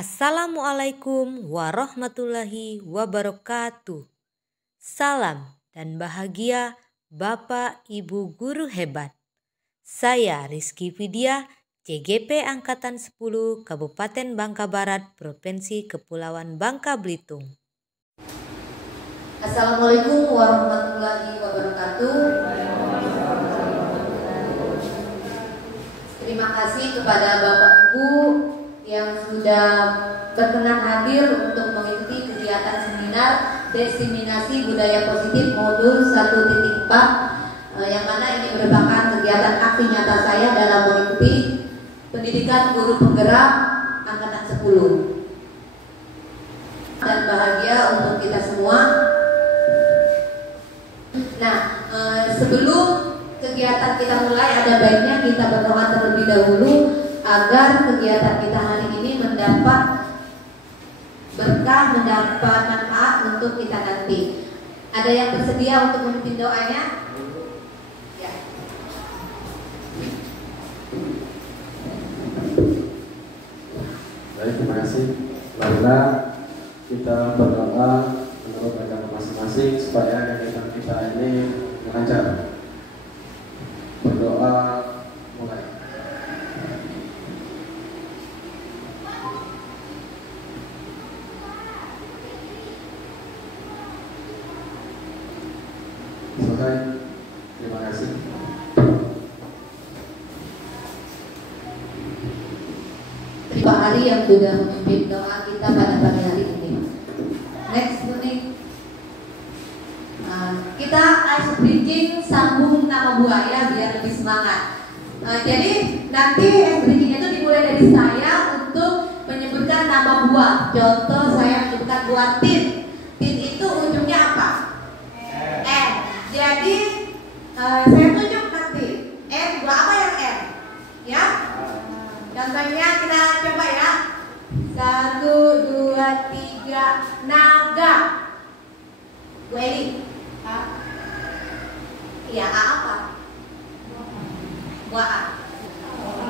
Assalamualaikum warahmatullahi wabarakatuh. Salam dan bahagia Bapak Ibu Guru hebat. Saya Rizky Vidya, CGP Angkatan 10 Kabupaten Bangka Barat, Provinsi Kepulauan Bangka Belitung. Assalamualaikum warahmatullahi wabarakatuh. Terima kasih kepada Bapak Ibu yang sudah berkenan hadir untuk mengikuti kegiatan seminar Diseminasi Budaya Positif Modul 1.4 yang mana ini merupakan kegiatan aksi nyata saya dalam mengikuti pendidikan guru penggerak Angkatan 10. Dan bahagia untuk kita semua. Nah, sebelum kegiatan kita mulai, ada baiknya kita berdoa terlebih dahulu agar kegiatan kita hari ini mendapat berkah, mendapat manfaat untuk kita nanti. Ada yang bersedia untuk memimpin doanya? Ya. Baik, terima kasih. Marilah kita berdoa menurut agama masing-masing supaya kegiatan kita ini lancar. Berdoa mulai. Selesai. Terima kasih. Pak Ari yang sudah memimpin doa kita pada pagi hari ini. Next nih, kita ice breaking sambung nama buaya biar lebih semangat. Jadi nanti ice breaking itu dimulai dari saya untuk menyebutkan nama buah. Contoh saya menyebutkan buah tin. Tin itu ujungnya apa? N. Jadi saya tunjuk nanti N, buah apa yang N? Ya. Contohnya kita coba ya. 1, 2, 3, naga. Bu Eli. A. Iya, A apa? Buah A.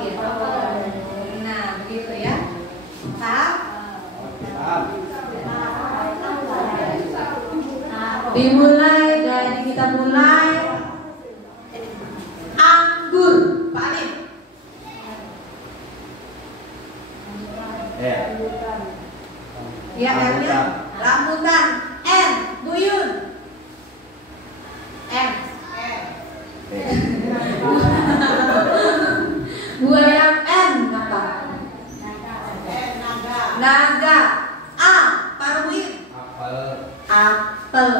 Iya. Nah, begitu ya. Paham? Dimulai dari kita mulai. Anggur, Pak Alim. Ya, R-nya rambutan. N, Buyun. M. Buah yang N apa? Naga. A, Pak Ruhin. Apel.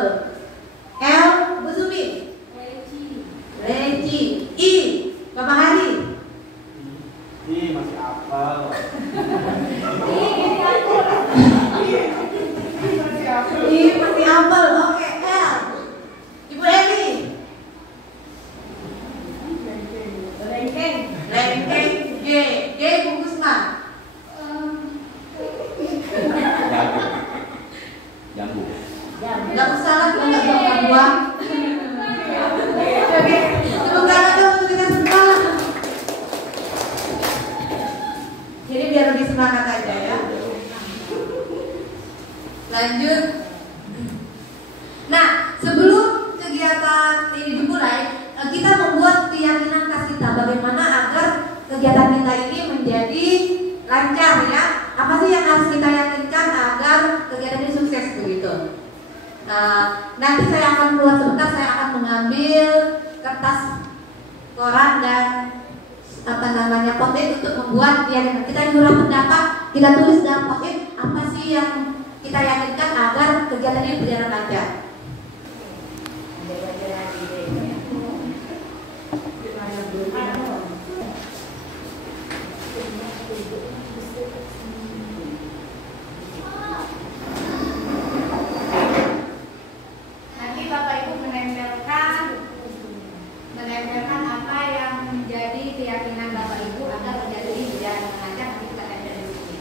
L, Bu Sumi. Leci. I, Bapak Hari. I masih apel. I masih apel. Oke, L. Ibu Eli. Lengkeng. G. G, Bu Kusma. Jambu. Gak usah lah, kalau nggak bawa buang. Oke, sebentar aja untuk kita sebentar. Jadi biar lebih semangat aja ya. Lanjut. Nah, sebelum kegiatan ini dimulai, kita membuat keyakinan khas kita bagaimana agar kegiatan kita ini menjadi lancar ya. Apa sih yang harus kita yakinkan agar kegiatan ini sukses begitu? Nanti saya akan keluar sebentar, saya akan mengambil kertas koran dan post-it untuk membuat keyakinan. Kita jurang pendapat, kita tulis dalam post-it apa sih yang kita yakinkan agar kegiatan ini berjalan lancar. Nanti Bapak Ibu menempelkan apa yang menjadi keyakinan Bapak Ibu agar kegiatan ini berjalan lancar. Nanti kita tempel di sini.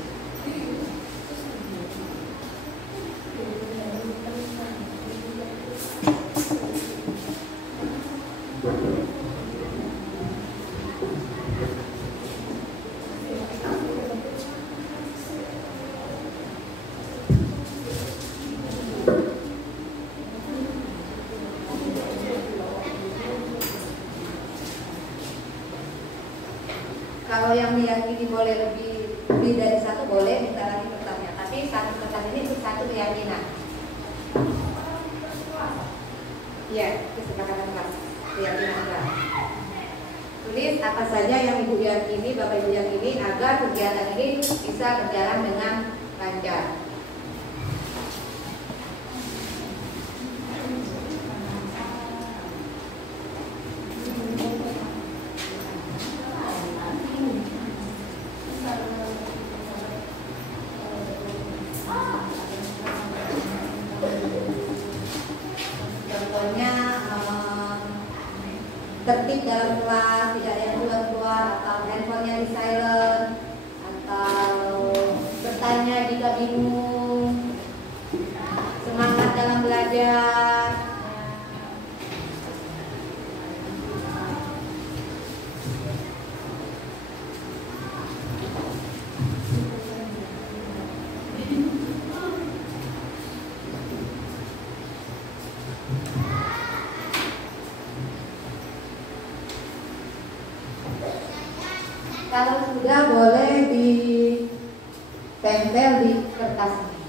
Kalau yang meyakini boleh lebih dari satu boleh minta lagi kertasnya, tapi satu kertas ini untuk satu keyakinan. Iya, kesepakatan kelas, keyakinan kelas. Tulis apa saja yang Ibu yakini, Bapak Ibu yakini agar kegiatan ini bisa berjalan dengan lancar. Contohnya tertib dalam kelas, tidak ada yang keluar-keluar, atau handphonenya di silent, atau bertanya jika bingung, semangat dalam belajar. Kalau sudah boleh ditempel di kertas ini.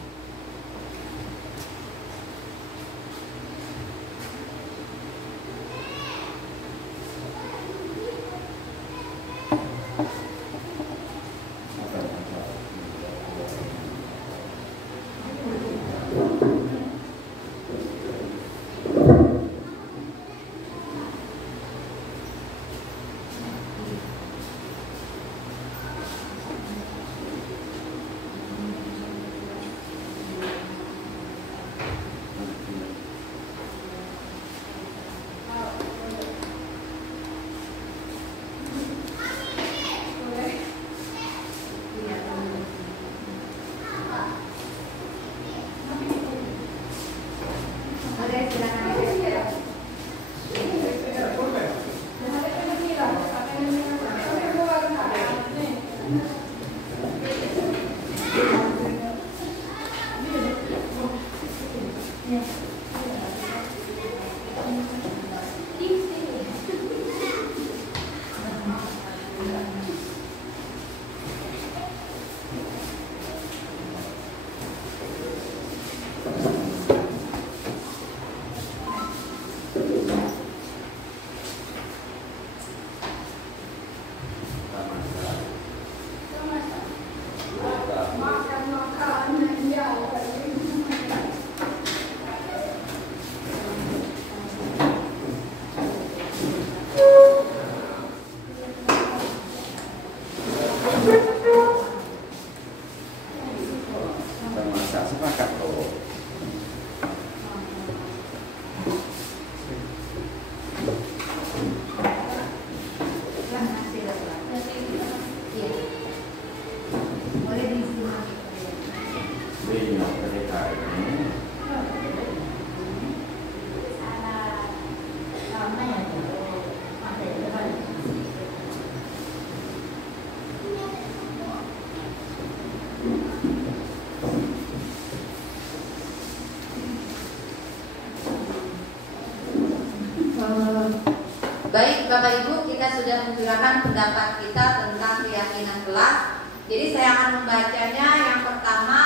Baik Bapak Ibu, kita sudah membicarakan pendapat kita tentang keyakinan kelas. Jadi saya akan membacanya. Yang pertama,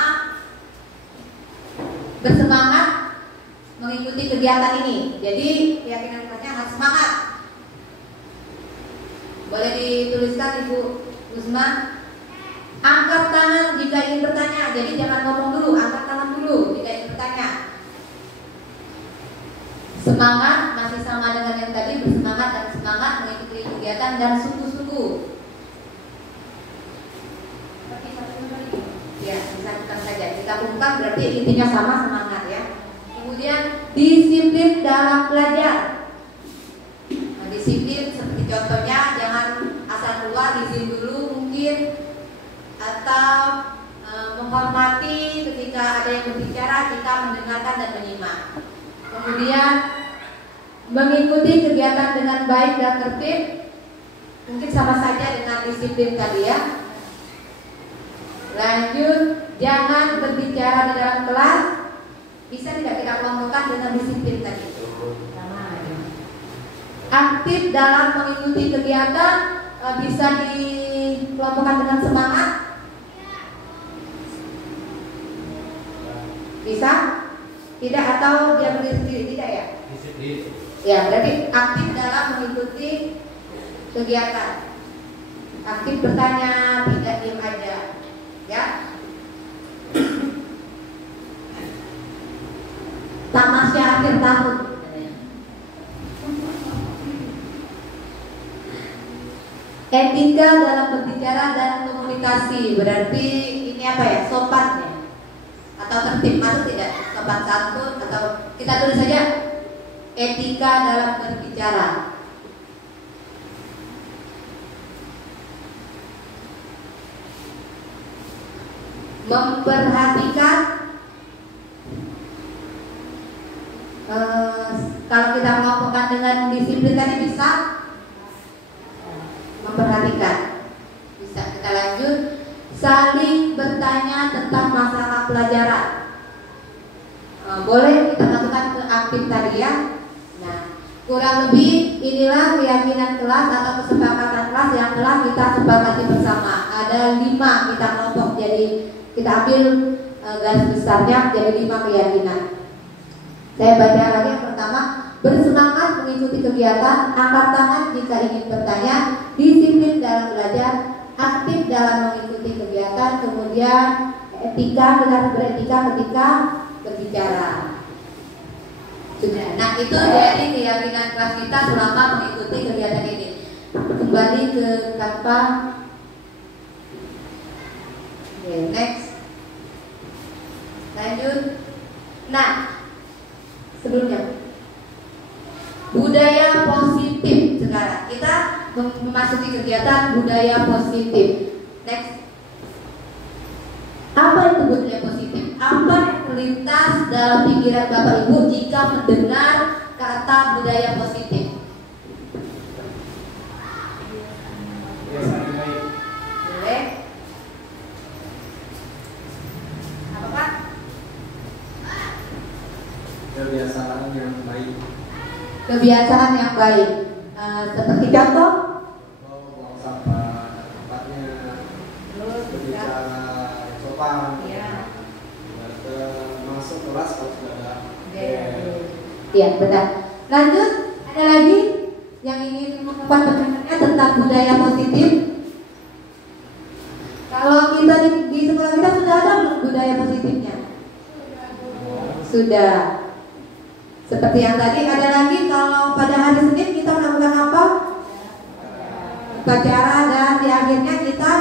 bersemangat mengikuti kegiatan ini. Jadi keyakinan kelasnya harus semangat. Boleh dituliskan Ibu Uzma. Angkat tangan jika ingin bertanya. Jadi jangan ngomong dulu, angkat tangan dulu jika ingin bertanya. Semangat masih sama dengan yang tadi, bersemangat dan semangat mengikuti kegiatan dan sungguh-sungguh. Ya, disatukan saja. Kita ungkap berarti intinya sama, semangat ya. Kemudian disiplin dalam belajar. Nah, disiplin seperti contohnya jangan asal keluar, izin dulu mungkin, atau menghormati ketika ada yang berbicara, kita mendengarkan dan menyimak. Kemudian mengikuti kegiatan dengan baik dan tertib, mungkin sama saja dengan disiplin tadi ya. Lanjut, jangan berbicara di dalam kelas. Bisa tidak kita kelompokkan dengan disiplin tadi? Aktif dalam mengikuti kegiatan, bisa dikelompokkan dengan semangat? Bisa? Tidak atau dia berdiri sendiri? Tidak ya? Ya, berarti aktif dalam mengikuti kegiatan. Aktif bertanya, tidak diam aja. Ya. Tamasya akhir tahun. Etika dalam berbicara dan komunikasi, berarti ini apa ya? Sopan ya? Atau tertib, masuk tidak? Sopan santun atau kita tulis saja etika dalam berbicara. Memperhatikan, kalau kita mengelompokkan dengan disiplin tadi bisa memperhatikan. Bisa kita lanjut. Saling bertanya tentang masalah pelajaran. Boleh kita masukkan ke aktif tadi ya. Nah, kurang lebih inilah keyakinan kelas atau kesepakatan kelas yang telah kita sepakati bersama. Ada 5 kita kelompok, jadi kita ambil garis besarnya jadi 5 keyakinan. Saya baca lagi yang pertama. Bersemangat mengikuti kegiatan, angkat tangan jika ingin bertanya, disiplin dalam belajar, aktif dalam mengikuti kegiatan, kemudian etika, kita harus beretika ketika berbicara. Sudah. Nah, itu dari keyakinan kelas kita selama mengikuti kegiatan ini. Kembali ke tanpa. Oke, next. Lanjut. Nah, sebelumnya budaya positif. Sekarang kita memasuki kegiatan budaya positif. Next. Apa itu budaya positif? Apa yang terlintas dalam pikiran Bapak Ibu jika mendengar kata budaya positif? Boleh? Apa Pak? Kebiasaan yang baik. Kebiasaan yang baik. Seperti contoh? Buang sampah tempatnya. Terus Berbicara sopan. Ya. Masuk kelas kalau sudah ada. Iya, benar. Lanjut, ada lagi yang ingin mengungkapkan tentang budaya positif? Kalau kita di sekolah kita sudah ada belum budaya positifnya? Sudah. Seperti yang tadi, ada lagi kalau pada hari Senin kita melakukan apa? Upacara, dan di akhirnya kita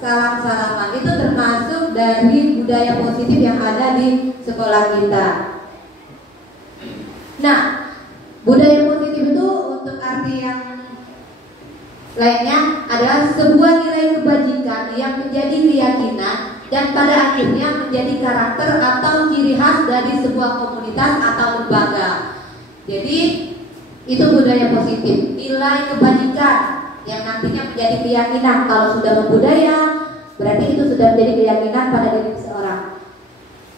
salam-salaman. Itu termasuk dari budaya positif yang ada di sekolah kita. Nah, budaya positif itu untuk arti yang lainnya adalah sebuah nilai kebajikan yang menjadi keyakinan dan pada akhirnya menjadi karakter atau ciri khas dari sebuah komunitas atau lembaga. Jadi itu budaya positif, nilai kebajikan yang nantinya menjadi keyakinan. Kalau sudah membudaya, berarti itu sudah menjadi keyakinan pada diri seorang.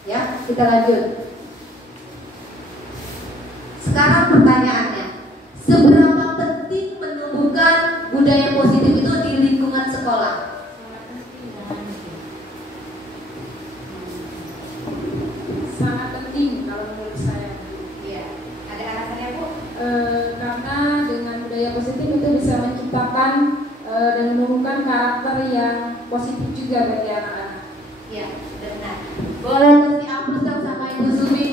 Ya, kita lanjut. Sekarang pertanyaannya, seberapa penting menumbuhkan budaya positif itu di lingkungan sekolah? Sangat penting kalau menurut saya. Iya, ada alasannya Bu? Karena dengan budaya positif itu bisa menciptakan dan menumbuhkan karakter yang positif juga bagi anak-anak. Iya, benar. Boleh kasih aplaus dong sama Ibu Sumi?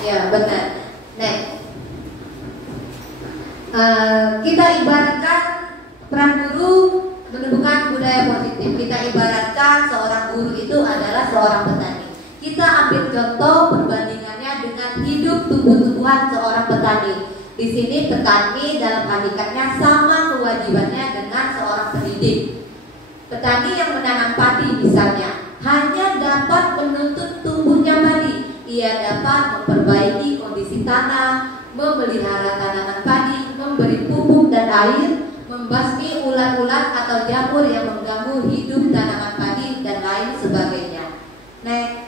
Ya, benar. Next. Kita ibaratkan peran guru menumbuhkan budaya positif. Kita ibaratkan seorang guru itu adalah seorang petani. Kita ambil contoh perbandingannya dengan hidup tumbuh-tumbuhan seorang petani. Di sini petani dalam hakikatnya sama kewajibannya dengan seorang pendidik. Petani yang menanam padi misalnya hanya dapat menuntut tumbuhnya padi. Ia dapat memperbaiki kondisi tanah, memelihara tanaman padi, memberi pupuk dan air, membasmi ulat-ulat atau jamur yang mengganggu hidup tanaman padi dan lain sebagainya. Next.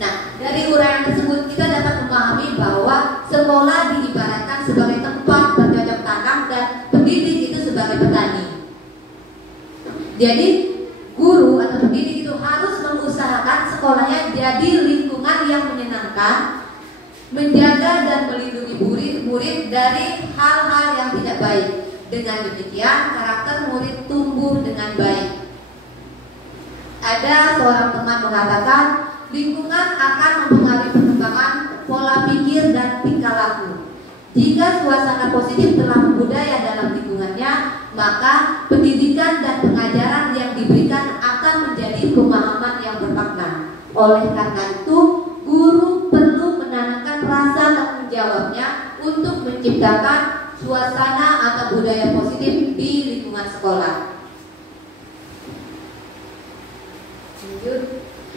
Nah, dari uraian tersebut kita dapat memahami bahwa sekolah diibaratkan sebagai tempat bercocok tanam dan pendidik itu sebagai petani. Jadi guru atau pendidik itu harus mengusahakan sekolahnya jadi lingkungan yang menyenangkan, menjaga dan melindungi murid dari hal-hal yang tidak baik. Dengan demikian karakter murid tumbuh dengan baik. Ada seorang teman mengatakan lingkungan akan mempengaruhi perkembangan pola pikir dan tingkah laku. Jika suasana positif telah membudaya dalam lingkungannya, maka pendidikan dan pengajaran yang diberikan akan menjadi pemahaman yang bermakna. Oleh karena itu, guru perlu menanamkan rasa tanggung jawabnya untuk menciptakan suasana atau budaya positif di lingkungan sekolah.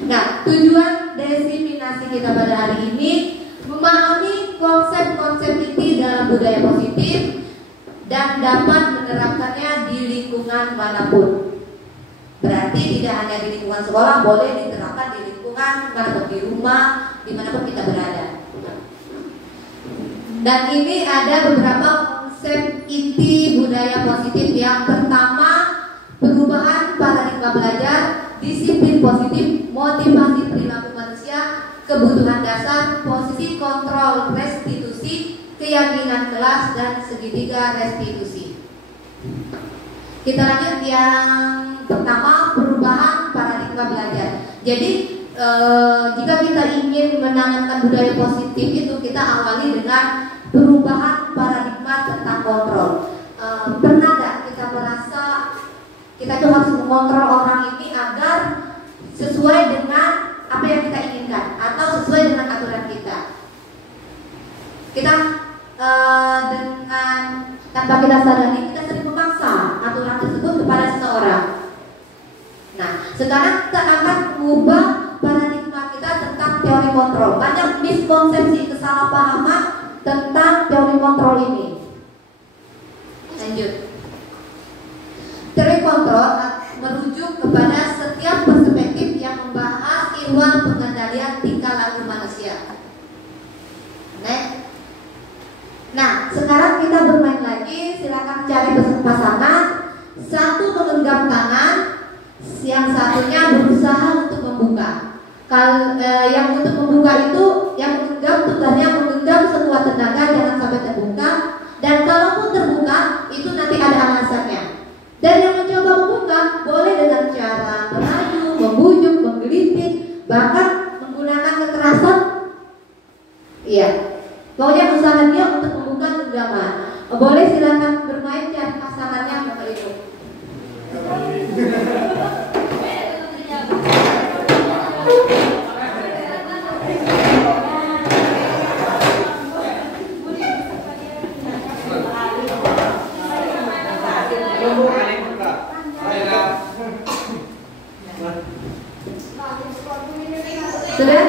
Nah, tujuan diseminasi kita pada hari ini memahami konsep-konsep inti dalam budaya positif dan dapat menerapkannya di lingkungan manapun. Berarti tidak hanya di lingkungan sekolah, boleh diterapkan di lingkungan manapun, di rumah, dimanapun kita berada. Dan ini ada beberapa konsep inti budaya positif. Yang pertama, perubahan paradigma belajar, disiplin positif, motivasi perilaku manusia, kebutuhan dasar, posisi kontrol restitusi, keyakinan kelas, dan segitiga restitusi. Kita lanjut yang pertama, perubahan paradigma belajar. Jadi jika kita ingin menanamkan budaya positif itu, kita awali dengan perubahan paradigma tentang kontrol. Pernah nggak kita merasa kita tuh harus mengontrol orang ini agar sesuai dengan apa yang kita inginkan atau sesuai dengan aturan kita? Kita dengan tanpa kita sadari kita sering memaksa aturan tersebut kepada seseorang. Nah, sekarang kita akan mengubah paradigma kita tentang teori kontrol. Banyak miskonsepsi, kesalahpahaman tentang teori kontrol ini. Lanjut. Teori kontrol merujuk kepada setiap perspektif yang membahas ihwal pengendalian tingkah laku manusia. Nah, sekarang kita bermain lagi. Silakan cari pasangan. Satu menggenggam tangan, yang satunya berusaha untuk membuka. Yang untuk membuka itu, yang menggenggam tugasnya menggenggam sekuat tenaga, jangan sampai terbuka. Dan kalaupun terbuka, itu nanti ada alasannya. Dan yang mencoba membuka boleh dengan cara merayu, membujuk, menggelitik, bahkan menggunakan kekerasan. Iya, pokoknya usaha dia untuk membuka genggaman. Boleh silakan bermain, cari pasangannya Bapak Ibu. Sudah?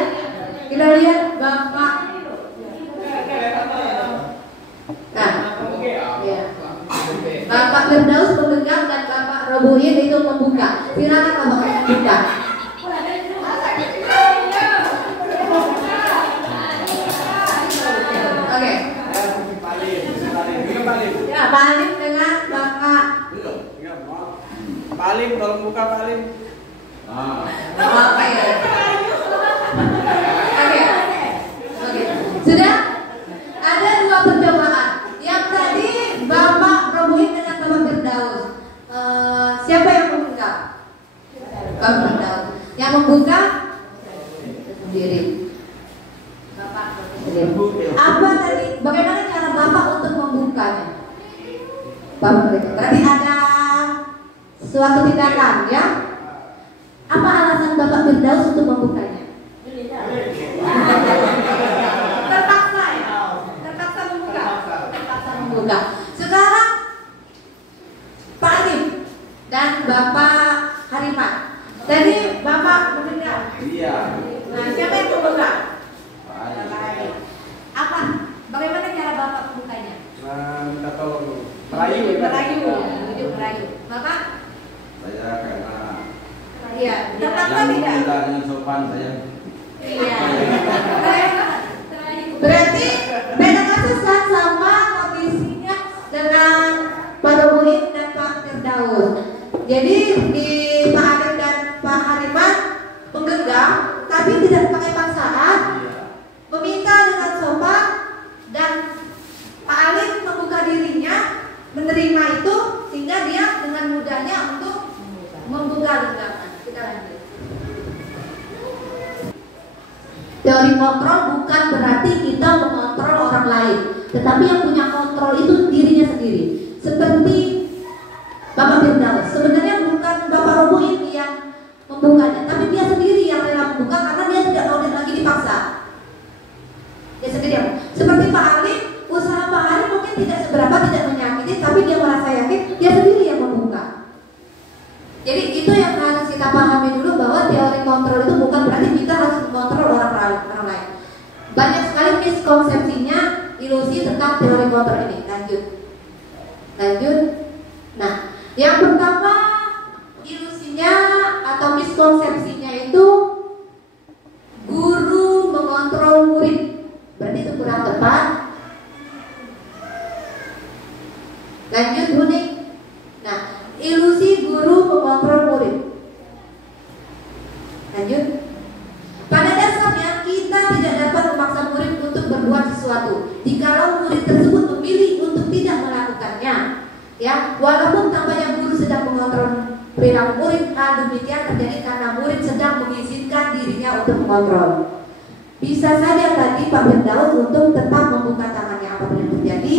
Kita lihat Bapak. Nah, ya. Bapak Firdaus menggenggam dan Bapak Robuhin itu membuka. Silakan Bapak membuka. Oke. Ya, paling dengan Bapak. Paling, tolong buka paling. Oke. Oke. Sudah? Ada dua percobaan. Yang tadi Bapak Robuhin dengan Bapak Firdaus. Siapa yang membuka? Bapak Firdaus. Yang membuka sendiri. Bapak sendiri. Apa tadi? Bagaimana cara Bapak untuk membukanya? Bapak berarti ada suatu tindakan, ya? Apa alasan Bapak Firdaus untuk membukanya? Terpaksa ya? Terpaksa membuka? Terpaksa membuka. Sekarang Pak Arif dan Bapak Hariman. Tadi Bapak mendengar? Iya. Nah, siapa yang membuka? Bapak Arif. Apa? Bagaimana cara Bapak membukanya? Minta tolong merayu. Merayu. Bapak? Saya karena Iya. Terpaksa yang tidak? meminta dengan sopan saya. Iya. Berarti beda kasus kan sama kondisinya dengan Pak Robuhin dan Jadi di Pak Arif dan Pak Hariman menggenggam, tapi tidak pakai paksaan, meminta dengan sopan, dan Pak Alif membuka dirinya menerima itu, sehingga dia dengan mudahnya untuk membuka genggaman. Kita lanjut. Teori kontrol bukan berarti kita mengontrol orang lain, tetapi yang punya kontrol itu dirinya sendiri. Seperti Bapak Firdaus, sebenarnya bukan Bapak Robo ini yang membukanya, tapi dia sendiri yang rela membuka karena dia tidak mau lagi dipaksa. Dia sendiri yang, seperti Pak Alif, usaha Pak Alif mungkin tidak seberapa, tidak menyakiti, tapi dia merasa yakin, dia sendiri yang membuka. Jadi itu yang harus kita pahami dulu, bahwa teori kontrol itu bukan berarti kita harus mengontrol orang lain. Banyak sekali miskonsepsinya, ilusi tentang teori kontrol ini. Lanjut. Nah, yang pertama ilusinya atau miskonsepsinya itu guru mengontrol murid. Berarti itu kurang tepat. Lanjut, Bu Nik. Nah, ilusi guru mengontrol murid. Lanjut. Pada dasarnya kita tidak dapat memaksa murid untuk berbuat sesuatu jikalau murid tersebut memilih untuk tidak melakukannya. Ya, walaupun tampaknya guru sedang mengontrol perilaku murid, hal demikian terjadi karena murid sedang mengizinkan dirinya untuk mengontrol. Bisa saja tadi Pak Firdaus untuk tetap membuka tangannya apapun yang terjadi,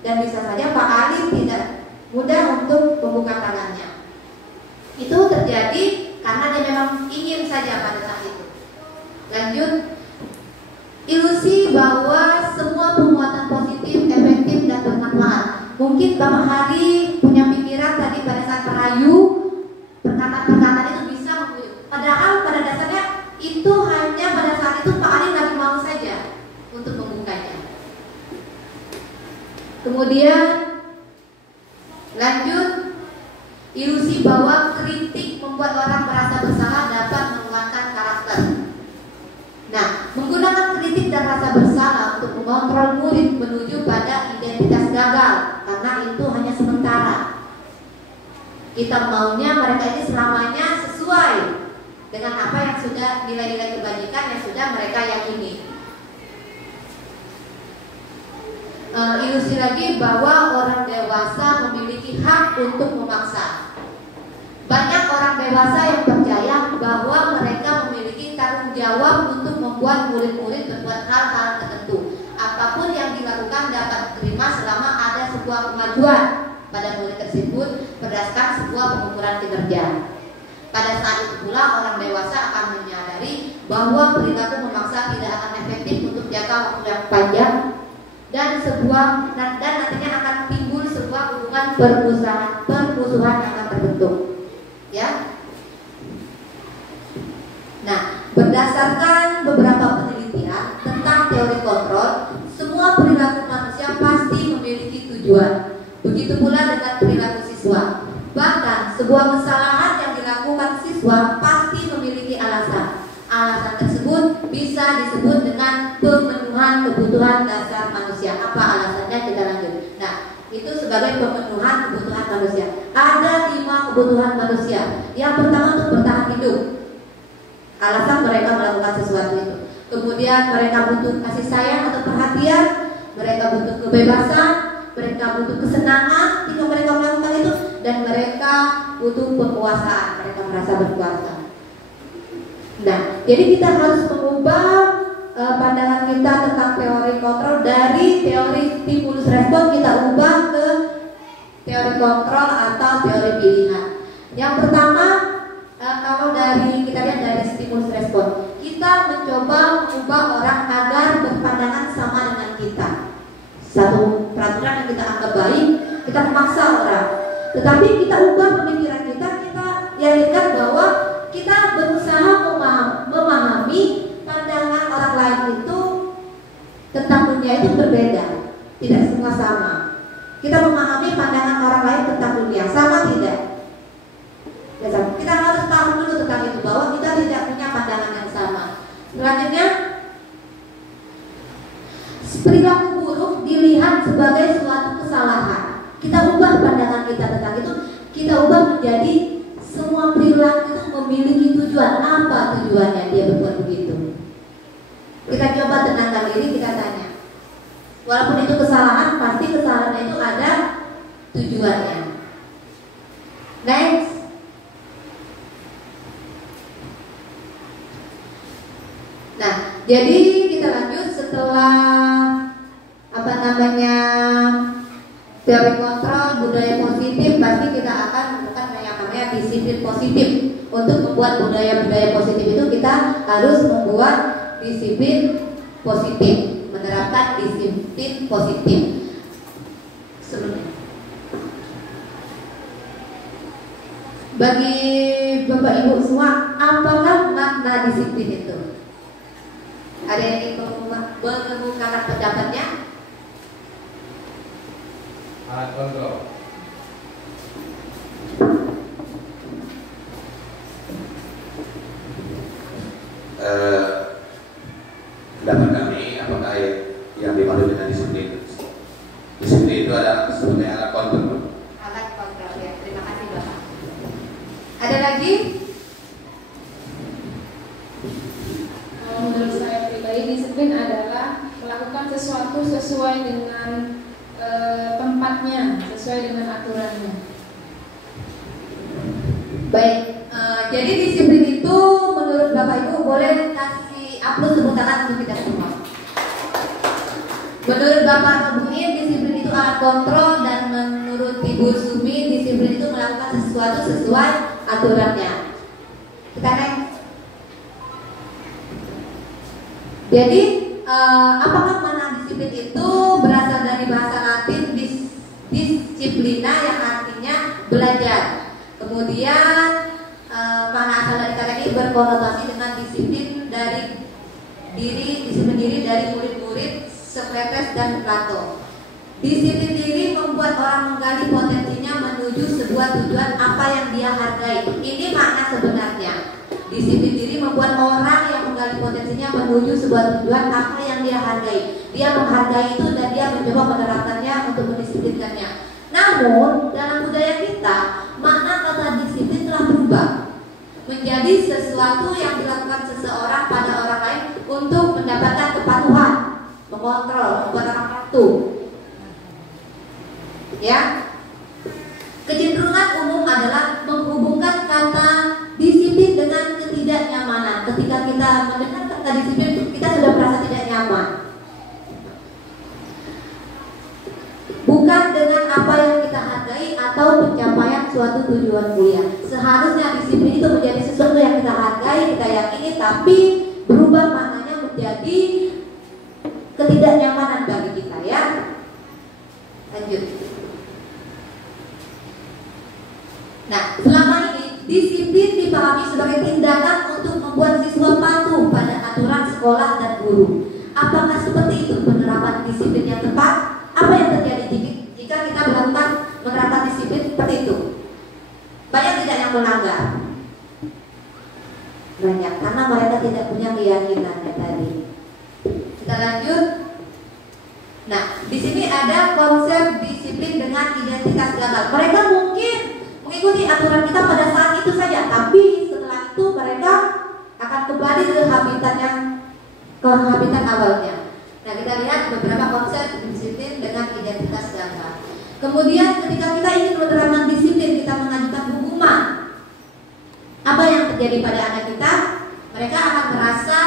dan bisa saja Pak Alif tidak mudah untuk membuka tangannya. Itu terjadi karena dia memang ingin saja pada saat itu. Lanjut. Ilusi bahwa semua perbuatan positif, efektif, dan bermanfaat. Mungkin Bapak Hari punya pikiran tadi pada saat merayu, perkataan-perkataan itu bisa membujuk. Padahal pada dasarnya itu hanya pada saat itu Pak Ali lagi mau saja untuk membukanya. Kemudian lanjut, ilusi bahwa kritik membuat orang merasa bersalah dapat menguatkan karakter. Nah, menggunakan kritik dan rasa bersalah untuk mengontrol murid menuju pada identitas gagal, karena itu hanya sementara. Kita maunya mereka ini selamanya sesuai dengan apa yang sudah nilai-nilai kebajikan yang sudah mereka yakini. Ilusi lagi bahwa orang dewasa memiliki hak untuk memaksa. Banyak orang dewasa yang percaya bahwa mereka memiliki tanggung jawab untuk membuat murid-murid berbuat hal-hal tertentu. Apapun yang dilakukan dapat diterima selama ada sebuah kemajuan pada murid tersebut berdasarkan sebuah pengukuran kinerja. Pada saat itu pula orang dewasa akan menyadari bahwa perilaku memaksa tidak akan efektif untuk jangka waktu yang panjang, dan nantinya akan timbul sebuah hubungan permusuhan yang akan terbentuk. Ya. Nah, berdasarkan beberapa penelitian tentang teori kontrol, semua perilaku manusia pasti memiliki tujuan. Begitu pula dengan perilaku siswa. Bahkan sebuah kesalahan yang dilakukan siswa pasti memiliki alasan. Alasan tersebut bisa disebut dengan pemenuhan kebutuhan dasar manusia. Apa alasannya? Kita lanjut. Nah, itu sebagai pemenuhan kebutuhan manusia. Ada 5 kebutuhan manusia. Yang pertama untuk bertahan hidup. Alasan mereka melakukan sesuatu itu. Kemudian mereka butuh kasih sayang atau perhatian. Mereka butuh kebebasan. Mereka butuh kesenangan ketika mereka melakukan itu. Dan mereka butuh penguasaan. Mereka merasa berkuasa. Nah, jadi kita harus mengubah pandangan kita tentang teori kontrol dari teori stimulus respon, kita ubah ke teori kontrol atau teori pilihan. Yang pertama, kalau kita lihat dari stimulus respon, kita mencoba mengubah orang agar berpandangan sama dengan kita. Satu peraturan yang kita anggap baik, kita memaksa orang. Tetapi kita ubah pemikiran kita yakinkan bahwa kita berusaha memahami pandangan orang lain itu tentang dunia itu berbeda, tidak semua sama. Kita memahami pandangan orang lain tentang dunia, sama tidak? Kita harus tahu dulu tentang itu, bahwa kita tidak punya pandangan yang sama. Selanjutnya, perilaku buruk dilihat sebagai suatu kesalahan. Kita ubah pandangan kita tentang itu. kita ubah menjadi semua perilaku itu memiliki tujuan. Apa tujuannya dia berbuat begitu? Kita coba tenangkan diri, kita tanya. Walaupun itu kesalahan, pasti kesalahan itu ada tujuannya. Next. Nah, jadi kita lanjut setelah teori kontrol budaya positif. Pasti kita akan menemukan yang namanya disiplin positif. Untuk membuat budaya-budaya positif itu kita harus membuat disiplin positif, menerapkan disiplin positif. Sebelumnya, bagi Bapak Ibu semua, apakah makna disiplin itu? Ada yang ingin mengemukakan pendapatnya? Alat kontrol. Pendapat kami, apakah yang dimaksud dengan disiplin? Disiplin itu adalah sebagai alat kontrol. Alat kontrol, ya. Terima kasih Bapak. Ada lagi? Menurut saya pribadi, disiplin adalah melakukan sesuatu sesuai dengan tempatnya, sesuai dengan aturannya. Baik, jadi disiplin itu menurut Bapak Ibu boleh kasih upload tepuk tangan untuk kita semua. Menurut Bapak Ngebuin, disiplin itu alat kontrol, dan menurut Ibu Sumi, disiplin itu melakukan sesuatu sesuai aturannya. Kita next. Jadi apakah makna disiplin itu berasal dari bahasa Latin disciplina yang artinya belajar. Kemudian makna asal dari kata ini berkonotasi dengan disiplin diri dari murid-murid Socrates dan Plato. Disiplin diri membuat orang menggali potensinya menuju sebuah tujuan apa yang dia hargai. Ini makna sebenarnya. Disiplin diri membuat orang yang menggali potensinya menuju sebuah tujuan apa yang dia hargai. Dia menghargai itu dan dia mencoba menerapkannya untuk mendisiplinkannya. Namun dalam budaya kita, makna kata disiplin telah berubah menjadi sesuatu yang dilakukan seseorang pada orang lain untuk mendapatkan kepatuhan, mengontrol, membuat orang patuh. Ya, kecenderungan umum adalah menghubungkan kata disiplin dengan ketidaknyamanan. Ketika kita mendengar kata disiplin, kita sudah merasa tidak nyaman. Bukan dengan apa yang kita hargai atau pencapaian suatu tujuan mulia. Seharusnya disiplin itu menjadi sesuatu yang kita hargai, kita yakini, tapi berubah maknanya menjadi ketidaknyamanan bagi kita, ya. Lanjut. Nah, selama ini disiplin dipahami sebagai tindakan untuk membuat siswa patuh pada aturan sekolah dan guru. Apakah seperti itu penerapan disiplin yang tepat? Apa yang terjadi jika kita menerapkan disiplin seperti itu? Banyak tidak yang melanggar? Banyak, karena mereka tidak punya keyakinannya tadi. Kita lanjut. Nah, di sini ada konsep disiplin dengan identitas gagal. Mereka mungkin mengikuti aturan kita pada saat itu saja, tapi setelah itu mereka akan kembali ke habitat awalnya. Nah, kita lihat beberapa konsep disiplin dengan identitas gagal. Kemudian ketika kita ingin menerapkan disiplin, kita mengajukan hukuman. Apa yang terjadi pada anak kita? Mereka akan merasa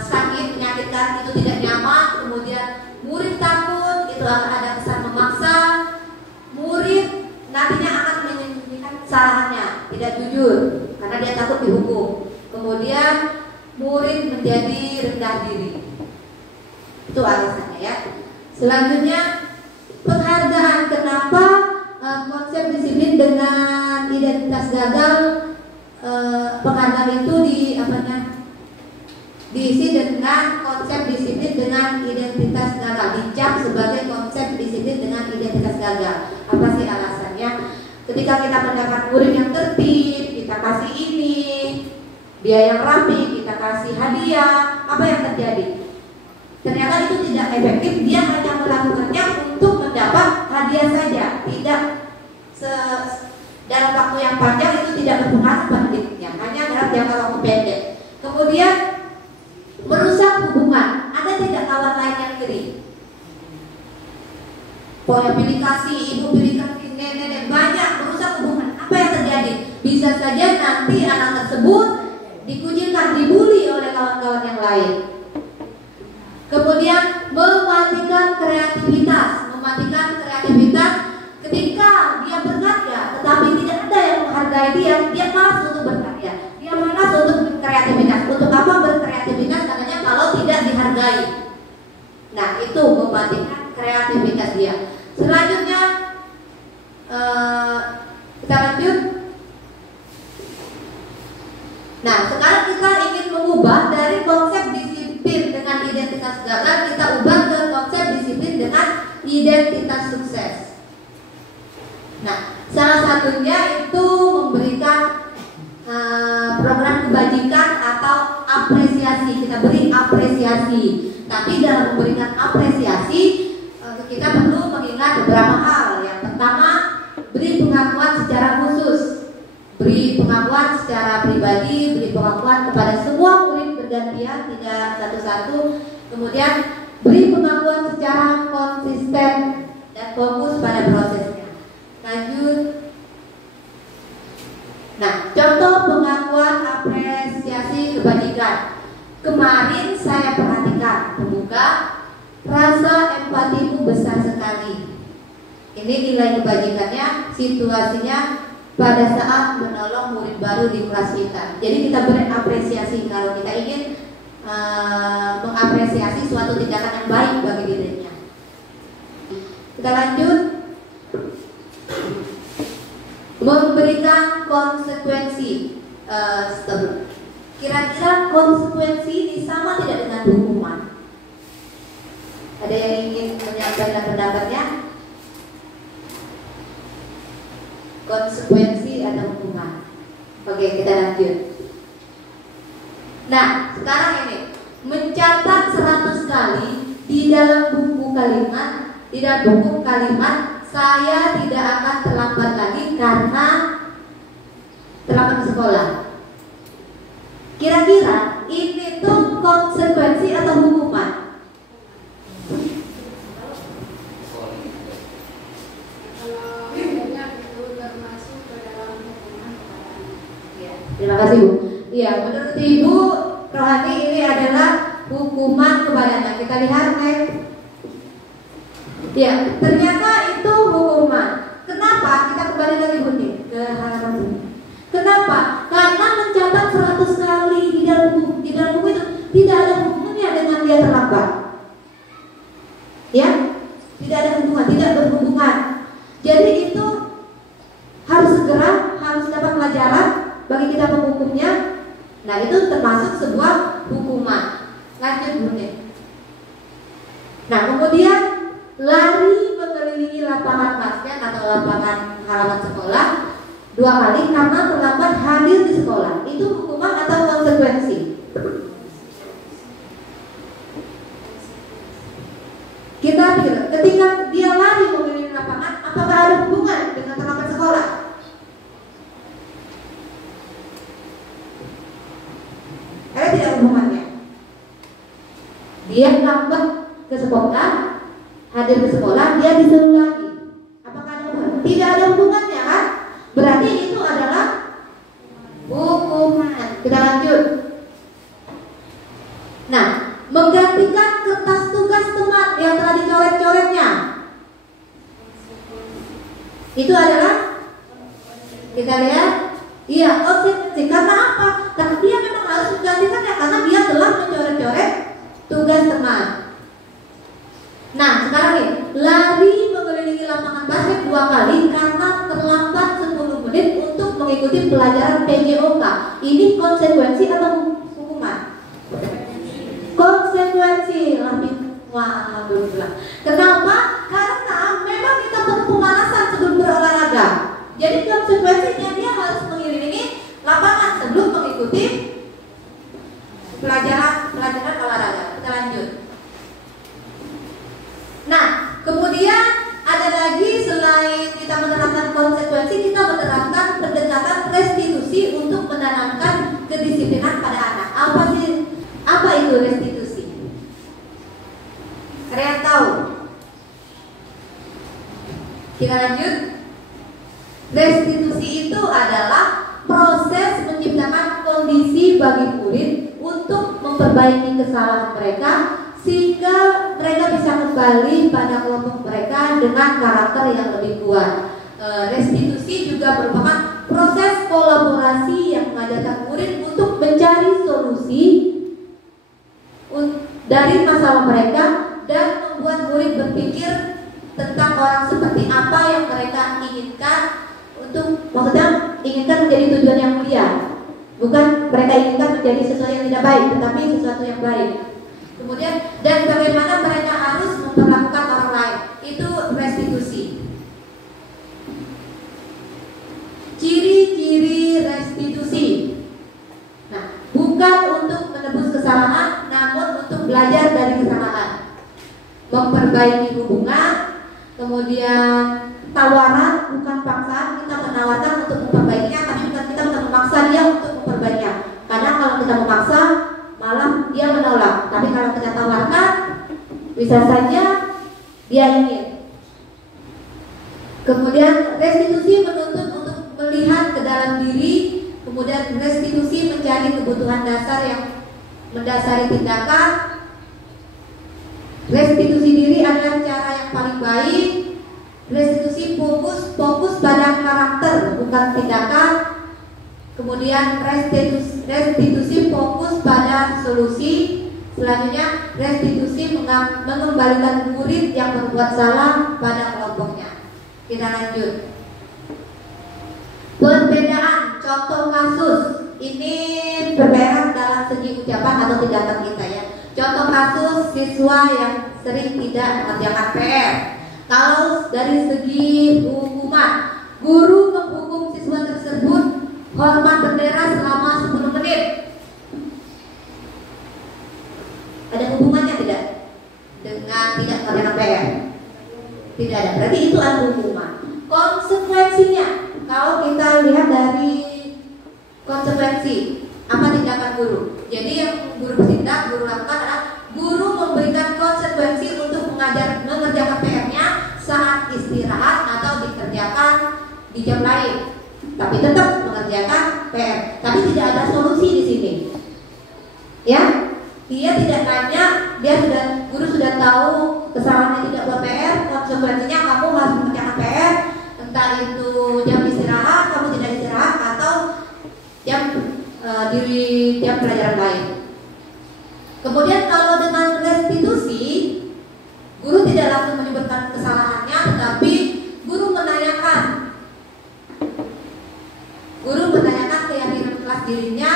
sakit, menyakitkan, itu tidak nyaman. Kemudian murid takut, itu akan ada kesan memaksa. Murid nantinya akan menyembunyikan kesalahannya, tidak jujur karena dia takut dihukum. Kemudian murid menjadi rendah diri. Itu alasannya, ya. Selanjutnya penghargaan. Kenapa konsep disiplin dengan identitas gagal, penghargaan itu diisi dengan konsep disiplin dengan identitas gagal, dicap sebagai konsep disiplin dengan identitas gagal. Apa sih alasannya? Ketika kita mendapat murid yang tertib, kita kasih ini, dia yang rapi, kita kasih hadiah, apa yang terjadi? Ternyata itu tidak efektif. Dia hanya melakukannya untuk mendapat hadiah saja, tidak dalam waktu yang panjang itu tidak berpengaruh pada dirinya, hanya dalam jangka waktu pendek. Kemudian merusak hubungan. Ada tidak kawan lain yang iri? Pola pilih kasih, ibu pilih kasih, nenek banyak merusak hubungan. Apa yang terjadi? Bisa saja nanti anak tersebut dikucilkan, dibully oleh kawan-kawan yang lain. Kemudian mematikan kreativitas ketika dia berkarya, tetapi tidak ada yang menghargai dia malas untuk berkarya, dia malas untuk berkreativitas. Untuk apa berkreativitas? Katanya kalau tidak dihargai. Nah, itu mematikan kreativitas dia. Selanjutnya kita lanjut. Nah, sekarang kita ingin mengubah dari konsep disiplin dengan identitas gagal, kita ubah ke konsep disiplin dengan identitas sukses. Nah, salah satunya itu memberikan program kebajikan atau apresiasi. Kita beri apresiasi. Tapi dalam memberikan apresiasi, kita perlu mengingat beberapa hal. Yang pertama, beri pengakuan secara khusus, beri pengakuan secara pribadi, beri pengakuan kepada semua murid bergantian, tidak satu-satu. Kemudian beri pengakuan secara konsisten dan fokus pada prosesnya. Lanjut. Nah, contoh pengakuan apresiasi kebajikan. Kemarin saya perhatikan, pembuka, rasa empatimu besar sekali. Ini nilai kebajikannya, situasinya pada saat menolong murid baru di kelas kita. Jadi kita beri apresiasi kalau kita ingin mengapresiasi suatu tindakan yang baik bagi dirinya. Kita lanjut. Memberikan konsekuensi. Kira-kira konsekuensi ini sama tidak dengan hukuman? Ada yang ingin menyampaikan pendapatnya? Konsekuensi atau hukuman? Oke, kita lanjut. Nah, sekarang ini mencatat 100 kali di dalam buku kalimat, saya tidak akan terlambat lagi karena terlambat ke sekolah. Kira-kira ini tuh konsekuensi atau hukuman? Terima kasih, Bu. Iya, menurut Ibu Rohani ini adalah hukuman kepadanya. Kita lihat, ya, ternyata itu hukuman. Kenapa? Kita kembali lagi ke halaman ini. Kenapa? Karena mencatat 100 kali di dalam buku itu tidak ada hubungannya dengan dia terlambat. Ya, tidak ada hubungan, tidak berhubungan. Jadi itu harus segera, harus dapat pelajaran bagi kita penghukumnya. Nah, itu termasuk sebuah hukuman. Lanjut, Bu. Nah, kemudian lari mengelilingi lapangan basket atau lapangan halaman sekolah 2 kali karena terlambat hadir di sekolah. Itu hukuman atau konsekuensi? Kita pikir, ketika dia lari mengelilingi lapangan, apakah ada hubungan dengan terlambat sekolah? Ada tidak hubungannya? Dia lambat ke sekolah, hadir ke sekolah, dia disuruh lagi. Apakah ada hubungan? Tidak ada hubungannya, kan? Berarti itu adalah hukuman. Kita lanjut. Nah, menggantikan kertas tugas teman yang telah dicoret-coretnya, itu adalah, kita lihat, iya, konsekuensi. Karena apa? Karena dia memang harus menggantikannya karena dia telah mencoret-coret tugas teman. Nah, sekarang nih, lari mengelilingi lapangan basket 2 kali karena terlambat 10 menit untuk mengikuti pelajaran PJOK. Ini konsekuensi atau hukuman? Konsekuensi. Alhamdulillah. Kenapa? Karena memang kita perlu pemanasan sebelum berolahraga. Jadi konsekuensinya dia harus mengelilingi lapangan sebelum mengikuti pelajaran olahraga. Kita lanjut. Nah, kemudian ada lagi, selain kita menerapkan konsekuensi, kita menerapkan Kita lanjut. Restitusi itu adalah proses menciptakan kondisi bagi murid untuk memperbaiki kesalahan mereka sehingga mereka bisa kembali pada kelompok mereka dengan karakter yang lebih kuat. Restitusi juga merupakan proses kolaborasi yang mengajarkan murid untuk mencari solusi dari masalah mereka dan membuat murid berpikir tentang orang seperti apa yang mereka inginkan, untuk maksudnya inginkan menjadi tujuan yang mulia, bukan mereka inginkan menjadi sesuatu yang tidak baik, tetapi sesuatu yang baik. Kemudian dan bagaimana mereka harus memperlakukan orang lain, itu restitusi. Ciri-ciri restitusi. Nah, bukan untuk menebus kesalahan, namun untuk belajar dari kesalahan, memperbaiki hubungan, kemudian tawaran bukan paksaan. Kita menawarkan untuk memperbaikinya, tapi bukan kita memaksa dia untuk memperbaikinya. Karena kalau kita memaksa, malah dia menolak. Tapi kalau kita tawarkan, bisa saja dia ingin. Kemudian restitusi menuntut untuk melihat ke dalam diri. Kemudian restitusi mencari kebutuhan dasar yang mendasari tindakan. Restitusi diri adalah cara yang paling baik. Restitusi fokus pada karakter, bukan tindakan. Kemudian restitusi fokus pada solusi. Selanjutnya restitusi mengembalikan murid yang berbuat salah pada kelompoknya. Kita lanjut. Perbedaan contoh kasus. Ini berbeda dalam segi ucapan atau tindakan kita ya. Contoh kasus siswa yang sering tidak mengerjakan PR. Kalau dari segi hukuman, guru menghukum siswa tersebut hormat bendera selama 10 menit. Ada hubungannya tidak dengan tidak mengerjakan PR? Tidak ada. Berarti itu adalah hukuman. Konsekuensinya, kalau kita lihat dari konsekuensi, apa tindakan guru? Jadi yang guru bertindak, guru lakukan adalah guru memberikan konsekuensi untuk mengerjakan PR-nya saat istirahat atau dikerjakan di jam lain. Tapi tetap mengerjakan PR. Tapi tidak ada solusi di sini. Ya, dia tidak nanya, guru sudah tahu kesalahannya tidak buat PR, konsekuensinya kamu harus mengerjakan PR. Entah itu jam istirahat, kamu tidak istirahat, atau jam jam pelajaran lain. Kemudian kalau dengan restitusi, guru tidak langsung menyebutkan kesalahannya, tetapi guru menanyakan keyakinan kelas dirinya,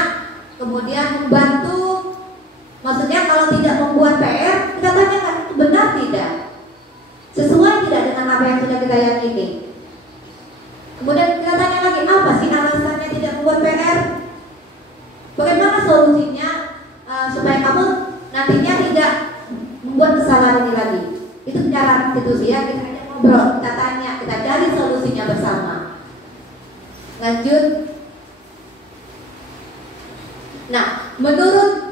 kemudian membantu. Maksudnya kalau tidak membuat PR, kita tanyakan itu benar tidak, sesuai tidak dengan apa yang sudah kita yakini. Kemudian kita tanya lagi, apa sih alasannya tidak membuat PR? Bagaimana solusinya supaya kamu nantinya tidak membuat kesalahan ini lagi? Itu cara restitusi ya, kita ngobrol, kita tanya, kita cari solusinya bersama. Lanjut. Nah, menurut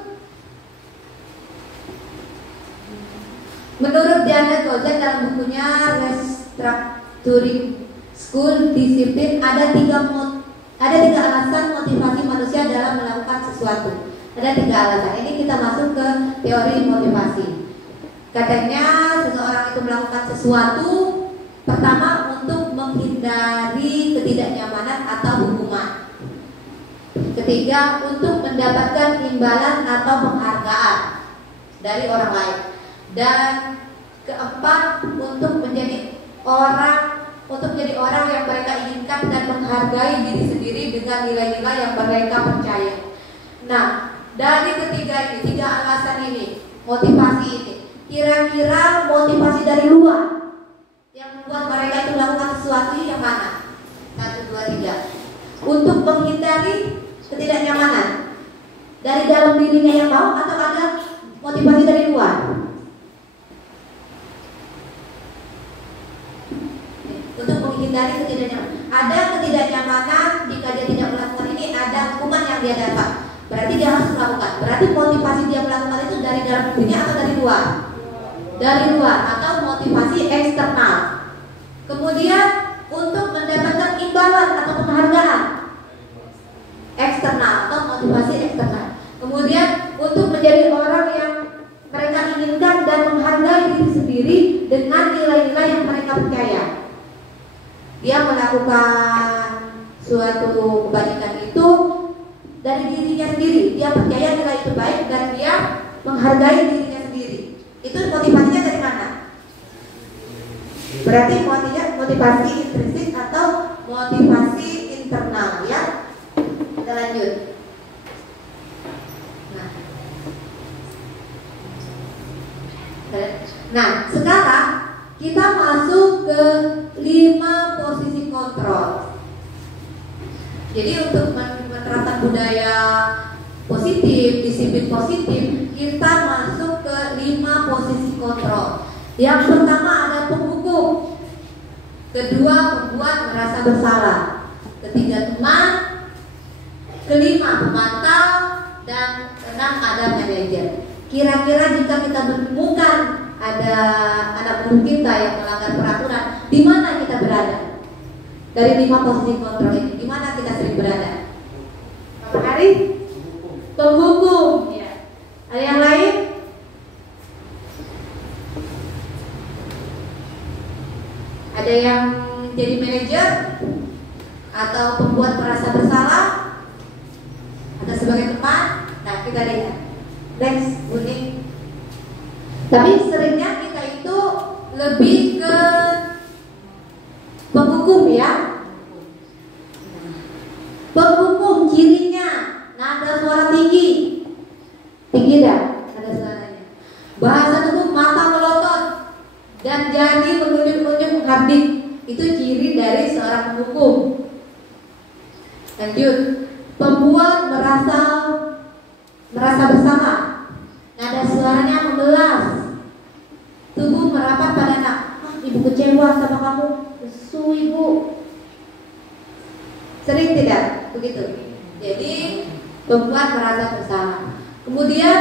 Janet Kozak dalam bukunya Restructuring School Discipline, ada tiga alasan motivasi manusia dalam melakukan sesuatu. Ada 3 alasan. Ini kita masuk ke teori motivasi. Katanya seseorang itu melakukan sesuatu pertama untuk menghindari ketidaknyamanan atau hukuman. Ketiga, untuk mendapatkan imbalan atau penghargaan dari orang lain. Dan keempat, untuk menjadi orang yang mereka inginkan dan menghargai diri sendiri dengan nilai-nilai yang mereka percaya. Nah, dari ketiga ini, 3 alasan ini, motivasi ini, kira-kira motivasi dari luar yang membuat mereka itu melakukan sesuatu yang mana? 1, 2, 3. Untuk menghindari ketidaknyamanan dari dalam dirinya yang mau, atau ada motivasi dari luar? Untuk menghindari ketidaknyamanan. Ada ketidaknyamanan, jika dia tidak melakukan ini, ada hukuman yang dia dapat. Berarti dia harus melakukan. Berarti motivasi dia melakukan itu dari dalam dirinya atau dari luar? Dari luar, atau motivasi eksternal. Kemudian untuk mendapatkan imbalan atau penghargaan eksternal atau motivasi eksternal. Kemudian untuk menjadi orang yang mereka inginkan dan menghargai diri sendiri dengan nilai-nilai yang mereka percaya. Dia melakukan suatu kebajikan itu dari dirinya sendiri. Dia percaya nilai itu baik dan dia menghargai dirinya sendiri. Itu motivasinya dari mana? Berarti motivasi intrinsik atau motivasi internal, ya. Kita lanjut. Nah, sekarang kita masuk ke 5 posisi kontrol. Jadi untuk menerapkan budaya positif, disiplin positif, kita masuk ke 5 posisi kontrol. Yang pertama ada penghukum, kedua membuat merasa bersalah, ketiga teman, kelima pemantau, dan keenam ada manajer. Kira-kira jika kita menemukan ada anak buah kita yang melanggar peraturan, di mana kita berada? Dari 5 posisi kontrol ini, di mana kita sering berada? Pak Hari? Penghukum. Ya. Ada yang lain? Ada yang jadi manajer atau pembuat merasa bersalah? Ada sebagai teman? Nah, kita lihat. Next, kuning. Tapi seringnya kita itu lebih ke penghukum, ya. Penghukum cirinya nada suara tinggi. Tinggi dah nada suaranya. Bahasa tubuh mata melotot dan jadi menunjuk-nunjuk menghardik. Itu ciri dari seorang penghukum. Lanjut. Pembuat merasa bersama. Nada suaranya membelas. Tubuh merapat pada anak. Ibu kecewa sama kamu. Su ibu. Sering tidak begitu? Jadi pembuat merasa bersalah. Kemudian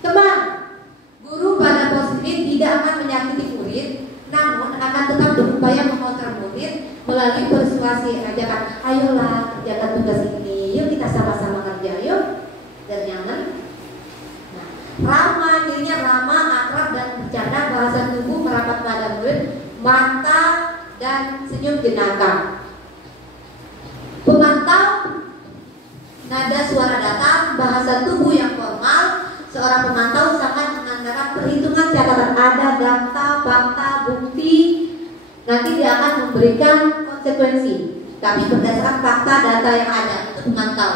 teman. Guru pada posisi ini tidak akan menyakiti murid, namun akan tetap berupaya mengontrol murid melalui persuasi, ajakan, ayolah kerjakan tugas ini, yuk kita sama-sama kerja, yuk, dan nyaman. Nah, ramah, dirinya ramah, akrab dan bercanda, bahasa tubuh merapat pada murid, mata dan senyum jenaka. Pemantau, nada suara datar, bahasa tubuh yang formal. Seorang pemantau sangat mengandalkan perhitungan catatan, ada data, fakta, bukti. Nanti dia akan memberikan konsekuensi, tapi berdasarkan fakta data yang ada. Itu pemantau.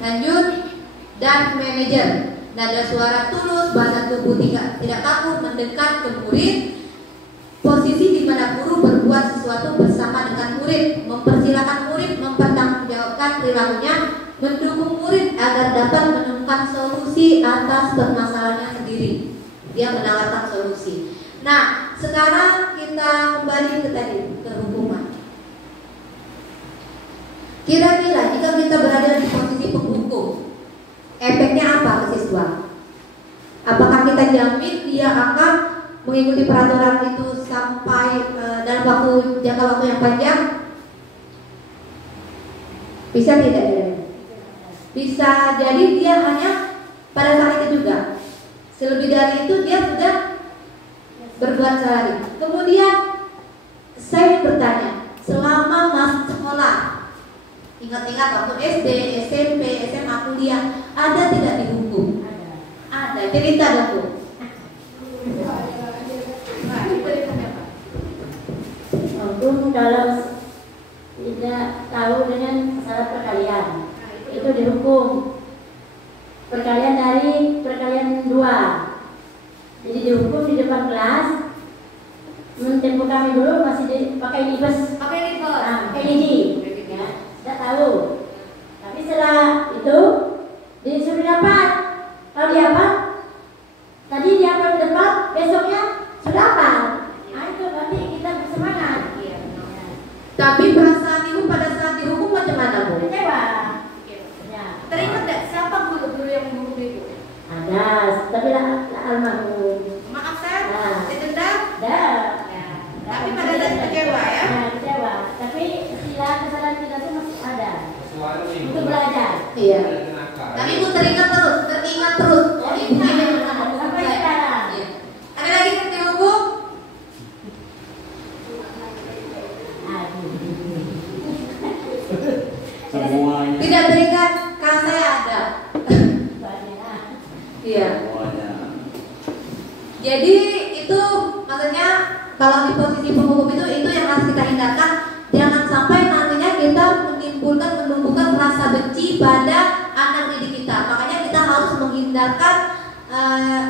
Lanjut. Dan manajer, nada suara tulus, bahasa tubuh tidak kaku, mendekat ke murid. Posisi di mana guru berbuat sesuatu bersama dengan murid, mempersilakan murid mempertanggungjawabkan perilakunya, mendukung murid agar dapat menemukan solusi atas permasalahannya sendiri. Dia menawarkan solusi. Nah, sekarang kita kembali ke tadi, ke hukuman. Kira-kira jika kita berada di posisi penghukum, efeknya apa ke siswa? Apakah kita jamin dia akan mengikuti peraturan itu sampai dalam jangka waktu yang panjang? Bisa tidak? Bisa jadi dia hanya pada saat itu juga. Selebih dari itu dia sudah berbuat salah. Kemudian saya bertanya, selama masih sekolah, ingat-ingat waktu SD, SMP, SMA, kuliah, ada tidak dihukum? Ada. Cerita dong, Bu. Hukum kalau tidak tahu dengan syarat perkalian, itu dihukum. Perkalian dari perkalian 2. Jadi dihukum di depan kelas. Tempo kami dulu masih pakai libes. Pakai lidi. Ya, tidak tahu. Tapi setelah itu disuruh dapat. Kalau dia apa? Tadi dia apa di depan, besoknya sudah apa? Nah, itu berarti kita bersemangat. Tapi perasaan ibu pada saat dihukum macam mana, Bu? Kecewa. Ya. Teringat tidak siapa guru yang menghukum ibu? Ada, tapi lah almarhum. Maaf saya, Nah. didenda? Ada. Ya. suara nih. Untuk belajar. Iya. Kenapa? Tapi ibu teringat terus. Oh, ibu ini Sampai sekarang. Iya. Ada lagi di buku? Semuanya. Tidak teringat, kalau saya ada. Iya. Semuanya. Jadi itu maksudnya kalau di posisi penghukum itu yang harus kita hindarkan. Jangan sampai nantinya kita menumbuhkan rasa benci pada anak didik kita. Makanya kita harus menghindarkan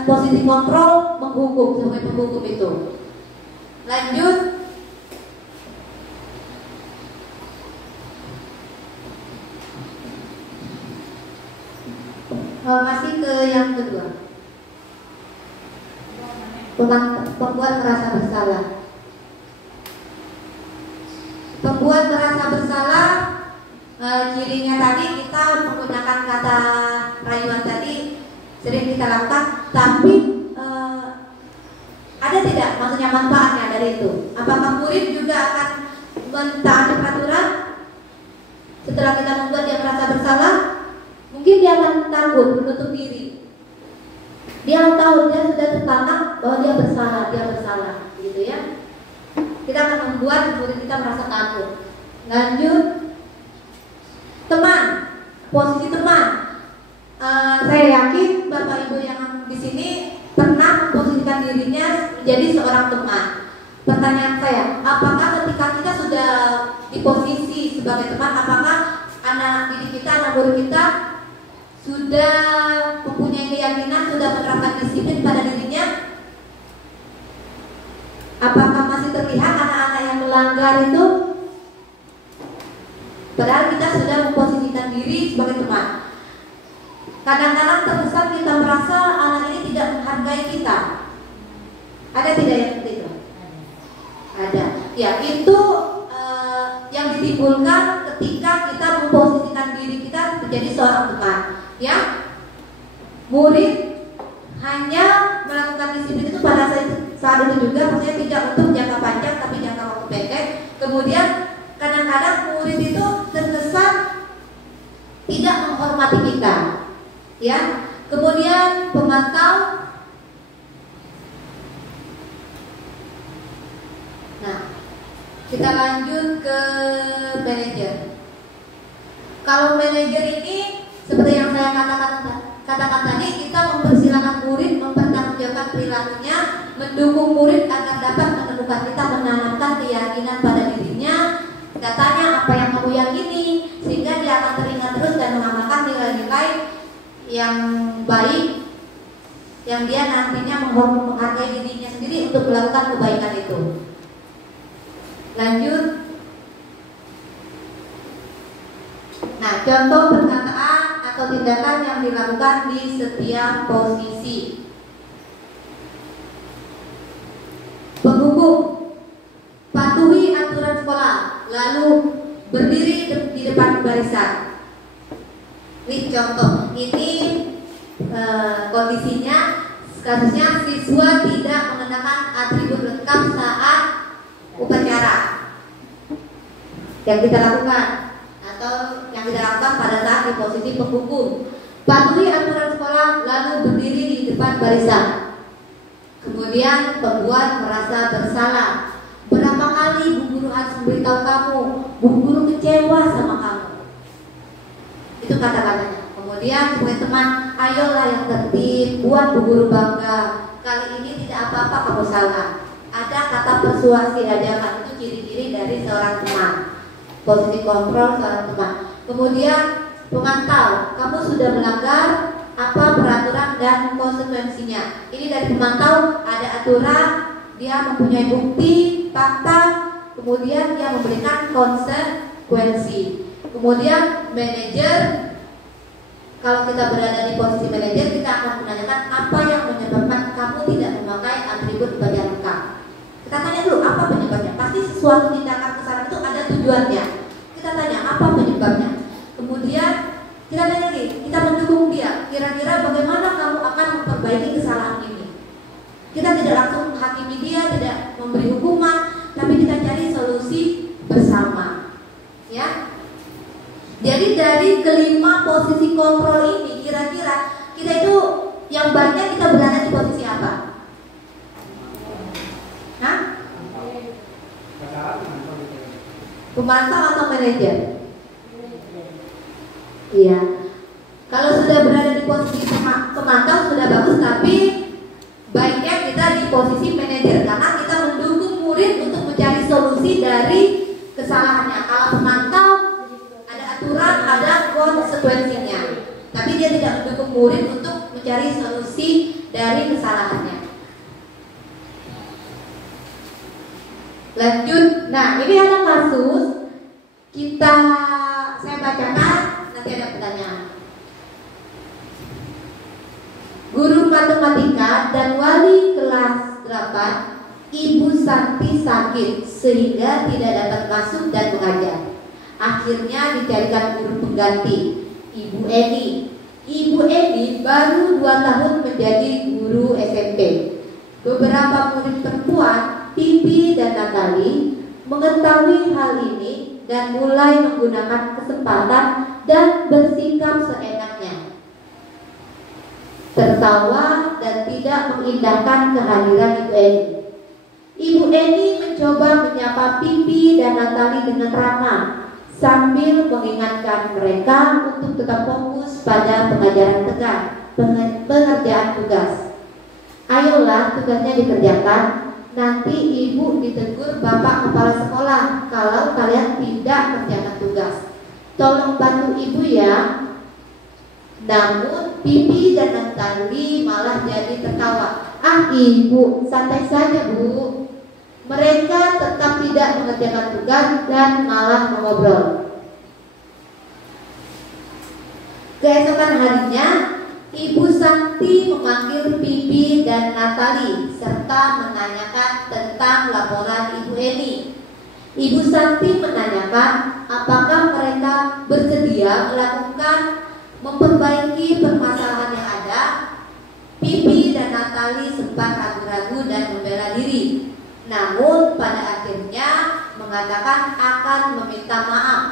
posisi kontrol menghukum sebagai penghukum itu. Lanjut. Masih ke yang kedua. Pembuat merasa bersalah. Pembuat merasa bersalah, cirinya tadi kita menggunakan kata rayuan tadi sering kita lakukan, tapi ada tidak maksudnya manfaatnya dari itu? Apakah murid juga akan mentaati peraturan setelah kita membuat dia merasa bersalah? Mungkin dia akan takut, menutup diri. Dia tahu dia sudah tertanam bahwa dia bersalah, gitu ya. Kita akan membuat murid kita merasa takut. Lanjut, teman, posisi teman. Saya yakin Bapak Ibu yang di sini pernah memposisikan dirinya menjadi seorang teman. Pertanyaan saya, apakah ketika kita sudah di posisi sebagai teman, apakah anak didik kita, anak murid kita sudah mempunyai keyakinan, sudah menerapkan disiplin pada dirinya? Apakah masih terlihat anak-anak yang melanggar itu? Padahal kita sudah memposisikan diri sebagai teman. Kadang-kadang terkesan kita merasa anak ini tidak menghargai kita. Ada tidak yang seperti itu? Ada. Ya, itu yang ditimbulkan ketika kita memposisikan diri kita menjadi seorang teman. Ya, murid hanya melakukan disiplin itu pada saat itu juga, maksudnya tidak untuk jangka panjang tapi jangka waktu pendek. Kemudian kadang-kadang murid itu terkesan tidak menghormati kita, ya. Kemudian pemantau. Nah, kita lanjut ke manajer. Kalau manajer ini seperti yang saya katakan tadi, kita mempersilahkan murid mempertanggungjawabkan perilakunya, mendukung murid agar dapat menemukan kita, menanamkan keyakinan pada dirinya. Kita tanya apa yang kamu yakini, sehingga dia akan teringat terus dan mengamalkan nilai-nilai yang baik, yang dia nantinya menghargai dirinya sendiri untuk melakukan kebaikan itu. Lanjut. Nah, contoh perkataan atau tindakan yang dilakukan di setiap posisi. Penghukum, patuhi aturan sekolah, lalu berdiri di depan barisan. Ini contoh. Ini kondisinya, kasusnya siswa tidak mengenakan atribut lengkap saat upacara yang kita lakukan atau yang kita lakukan pada saat di posisi penghukum. Patuhi aturan sekolah, lalu berdiri di depan barisan. Kemudian pembuat merasa bersalah. Berapa kali Bu Guru harus memberitahu kamu, Bu Guru kecewa sama kamu. Itu kata-katanya. Kemudian sebagai teman, ayolah yang tertib, buat Bu Guru bangga. Kali ini tidak apa-apa kamu salah. Ada kata persuasi, ada itu ciri-ciri dari seorang teman. Posisi kontrol seorang teman. Kemudian pemantau, kamu sudah melanggar apa peraturan dan konsekuensinya. Ini dari pemantau, ada aturan, dia mempunyai bukti, fakta, kemudian dia memberikan konsekuensi. Kemudian manajer, kalau kita berada di posisi manajer, kita akan menanyakan apa yang menyebabkan kamu tidak memakai atribut baju lengkap. Kita tanya dulu apa penyebabnya. Pasti sesuatu tindakan kesalahan itu ada tujuannya. Kita tanya apa penyebabnya. Kemudian kita tanya lagi, kita mendukung dia. Kira-kira bagaimana kamu akan memperbaiki kesalahan ini? Kita tidak langsung menghakimi dia, tidak memberi hukuman, tapi kita cari solusi bersama. Ya. Jadi dari kelima posisi kontrol ini, kira-kira kita itu yang banyak kita berada di posisi apa? Hah? Pemantau atau manajer? Iya. Kalau sudah berada di posisi pemantau sudah bagus, tapi baiknya kita di posisi manajer karena kita mendukung murid untuk mencari solusi dari kesalahannya. Kalau pemantau ada aturan, ada konsekuensinya, tapi dia tidak mendukung murid untuk mencari solusi dari kesalahannya. Lanjut. Nah, ini ada kasus saya bacakan, nanti ada pertanyaan. Guru matematika dan wali kelas 8, Ibu Santi sakit sehingga tidak dapat masuk dan mengajar. Akhirnya dicarikan guru pengganti, Ibu Eni. Ibu Eni baru 2 tahun menjadi guru SMP. Beberapa murid perempuan, Pipi dan Natali, mengetahui hal ini dan mulai menggunakan kesempatan dan bersikap seenaknya, tertawa dan tidak mengindahkan kehadiran Ibu Eni. Ibu Eni mencoba menyapa Pipi dan Natali dengan ramah sambil mengingatkan mereka untuk tetap fokus pada pengajaran pengerjaan tugas. Ayolah, tugasnya dikerjakan. Nanti ibu ditegur bapak kepala sekolah kalau kalian tidak kerjakan tugas. Tolong bantu ibu ya. Namun Pipi dan Natali malah jadi tertawa. Ah ibu, santai saja bu. Mereka tetap tidak mengerjakan tugas dan malah mengobrol. Keesokan harinya, Ibu Santi memanggil Pipi dan Natali serta menanyakan tentang laporan Ibu Eni. Ibu Santi menanyakan apakah mereka bersedia memperbaiki permasalahan yang ada. Pipi dan Natali sempat ragu-ragu dan membela diri, namun pada akhirnya mengatakan akan meminta maaf.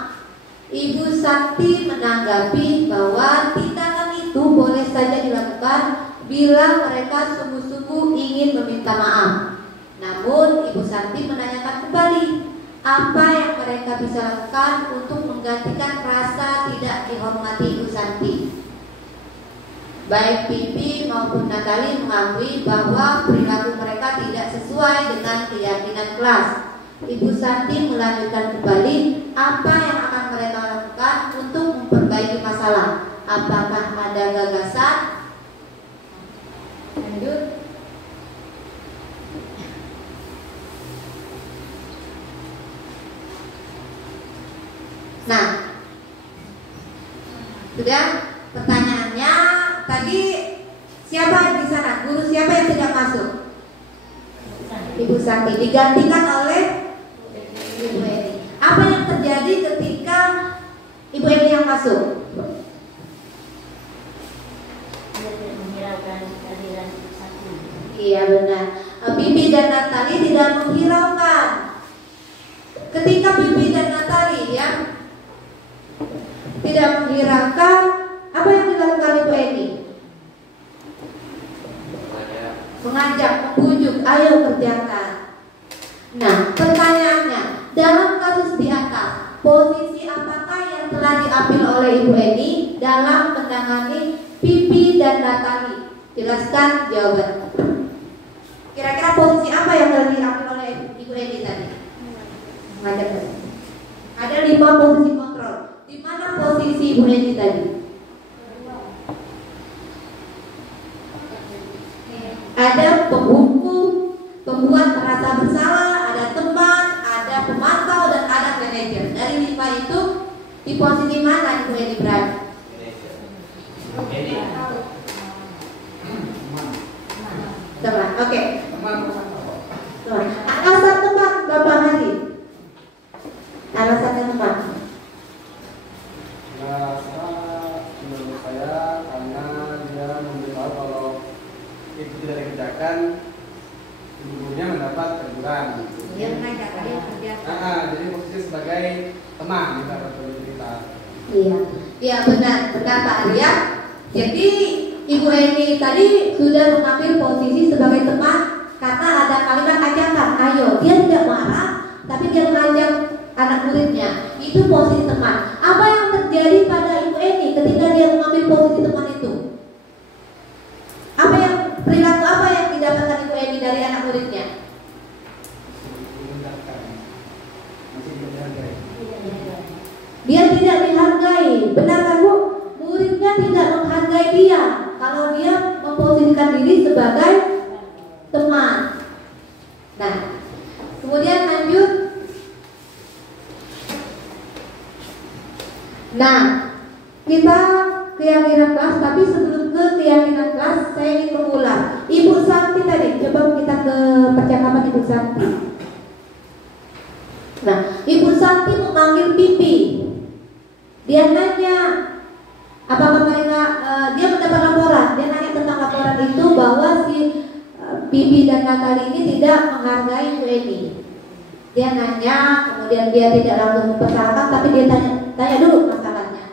Ibu Santi menanggapi bahwa tindakan itu boleh saja dilakukan bila mereka sungguh-sungguh ingin meminta maaf. Namun Ibu Santi menanyakan kembali apa yang mereka bisa lakukan untuk menggantikan rasa tidak dihormati Ibu Santi. Baik Pipi maupun Natali mengakui bahwa perilaku mereka tidak sesuai dengan keyakinan kelas. Ibu Santi melanjutkan kembali apa yang akan mereka lakukan untuk memperbaiki masalah. Apakah ada gagasan? Lanjut. Nah, sudah pertanyaannya tadi siapa di sana? Guru siapa yang tidak masuk? Ibu Santi digantikan oleh Ibu Eni. Apa yang terjadi ketika Ibu Eni yang masuk? Iya benar. Pipi dan Natali tidak menghiraukan. Ketika Pipi dan Natali tidak menghiraukan, apa yang dilakukan Ibu Eni? Mengajak, membujuk, ayo kerjakan. Nah, pertanyaannya, dalam kasus di atas, posisi apakah yang telah diambil oleh Ibu Eni dalam menangani Pipi dan Natali? Jelaskan jawaban. Kira-kira posisi apa yang telah diambil oleh Ibu Eni tadi? Mengajak tadi. Ada 5 posisi kontrol. Di mana posisi Ibu Eni tadi? Ada penghukum, pembuat merasa bersalah, ada teman, ada pemantau, dan ada manajer. Dari 5 itu, di posisi mana Ibu Eni berada? Teman, oke. Alasan teman, Bapak Hari. Alasannya teman. Menurut saya karena dia memberitahu kalau itu tidak dikerjakan, gurunya mendapat teguran. Dia mengajak dia kerja. Jadi posisi sebagai teman kita. Iya. Ya benar Pak Arya. Jadi Ibu Eni tadi sudah mengambil posisi sebagai teman karena ada kalimat ajakan, ayo. Dia tidak marah, tapi dia mengajak anak muridnya. Itu posisi teman. Apa yang terjadi pada Ibu Eni ketika dia mengambil posisi teman itu? Perilaku apa yang didapatkan Ibu Eni dari anak muridnya? Dia tidak dihargai. Benar kan Bu? Muridnya tidak menghargai dia kalau dia memposisikan diri sebagai teman. Nah, kemudian lanjut. Nah, kita keyakinan kelas, tapi sebelum ke keyakinan kelas saya ingin mengulang. Ibu Santi tadi, coba kita ke percakapan Ibu Santi. Nah, Ibu Santi memanggil Pipi. Dia nanya apakah mereka dia mendapat laporan. Dia nanya tentang laporan itu bahwa si Pipi dan Natali ini tidak menghargai Bu Eni. Dia nanya, kemudian dia tidak langsung mempersalahkan, tapi dia tanya dulu masalahnya.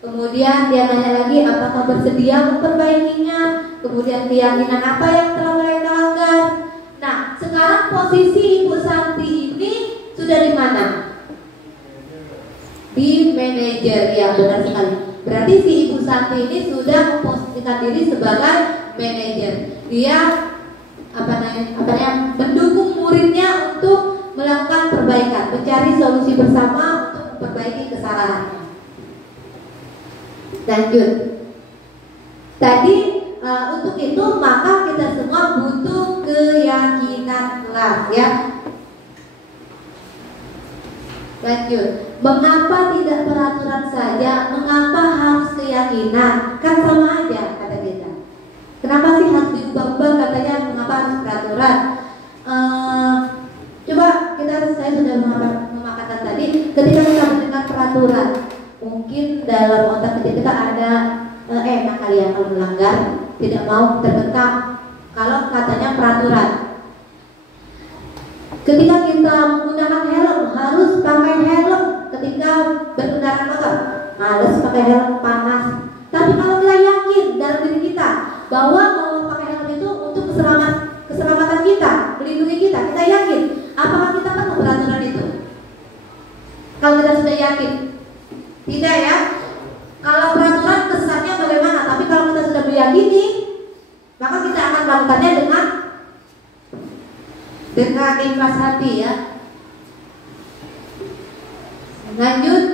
Kemudian dia nanya lagi apakah bersedia memperbaikinya. Kemudian keyakinan apa yang telah mereka langgar. Nah, sekarang posisi Ibu Santi ini sudah di mana? Di manajer, ya benar sekali. Berarti si Ibu Santi ini sudah memposisikan diri sebagai manajer. Dia mendukung muridnya untuk melakukan perbaikan, mencari solusi bersama untuk memperbaiki kesalahannya. Lanjut. Tadi untuk itu maka kita semua butuh keyakinan kelas, ya. Lanjut. Mengapa tidak peraturan saja? Mengapa harus keyakinan? Kan sama aja kata kita. Kenapa sih harus diubah-ubah katanya? Mengapa harus peraturan? Coba saya sudah mengatakan tadi, ketika kita mendengar peraturan, mungkin dalam otak kita ada enak kali ya kalau melanggar, tidak mau terbengkak kalau katanya peraturan. Ketika kita menggunakan helm, harus pakai helm ketika berkendara motor. Males pakai helm, panas. Tapi kalau kita yakin dalam diri kita bahwa kalau pakai helm itu untuk keselamatan kita, melindungi kita yakin, apakah kita perlu peraturan itu? Kalau kita sudah yakin, tidak ya. Kalau peraturan kesannya bagaimana? Tapi kalau kita sudah meyakini, maka kita akan melakukannya dengan ikhlas hati, ya. Lanjut.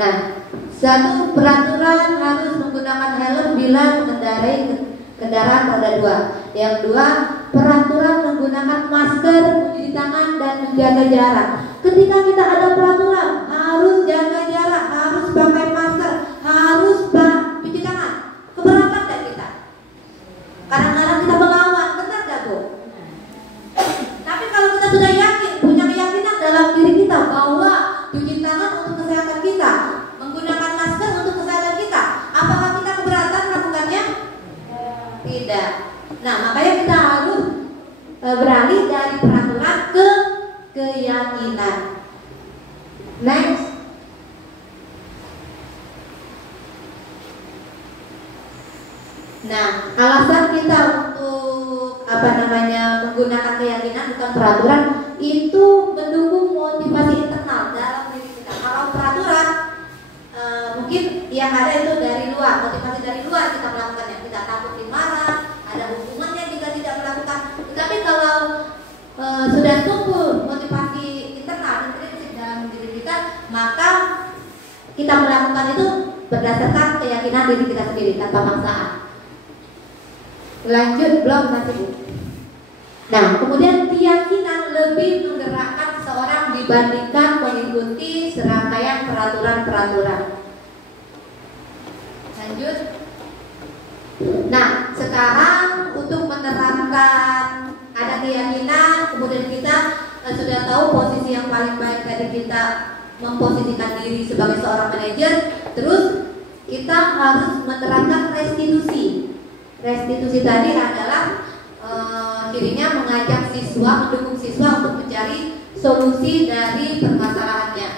Nah, satu, peraturan harus menggunakan helm bila mengendarai kendaraan roda 2. Yang dua, peraturan menggunakan masker, mencuci tangan dan menjaga jarak. Ketika kita ada peraturan harus jaga jarak, harus pakai masker, harus mencuci tangan. Keberatan dan kita. Kadang-kadang kita melawan, benar gak Bu? Tapi kalau kita sudah yakin, punya keyakinan dalam diri kita bahwa cuci tangan untuk kesehatan kita, menggunakan masker untuk kesehatan kita, apakah kita keberatan melakukannya? Tidak. Nah, makanya kita harus beralih dari peraturan ke keyakinan. Next. Nah, alasan kita untuk menggunakan keyakinan bukan peraturan itu mendukung motivasi internal dalam diri kita. Kalau peraturan mungkin yang ada itu dari luar, motivasi dari luar kita melakukannya. Kita takut dimarah, ada hukumannya jika tidak melakukan. Tetapi kalau sudah tumbuh motivasi internal dalam diri kita, maka kita melakukan itu berdasarkan keyakinan diri kita sendiri tanpa paksaan. Lanjut, belum nanti Bu. Nah, kemudian keyakinan lebih menggerakkan seseorang dibandingkan mengikuti serangkaian peraturan-peraturan. Lanjut. Nah, sekarang untuk menerapkan ada keyakinan, kemudian kita sudah tahu posisi yang paling baik tadi kita memposisikan diri sebagai seorang manajer. Terus kita harus menerapkan restitusi. Restitusi tadi adalah dirinya mengajak siswa, mendukung siswa untuk mencari solusi dari permasalahannya.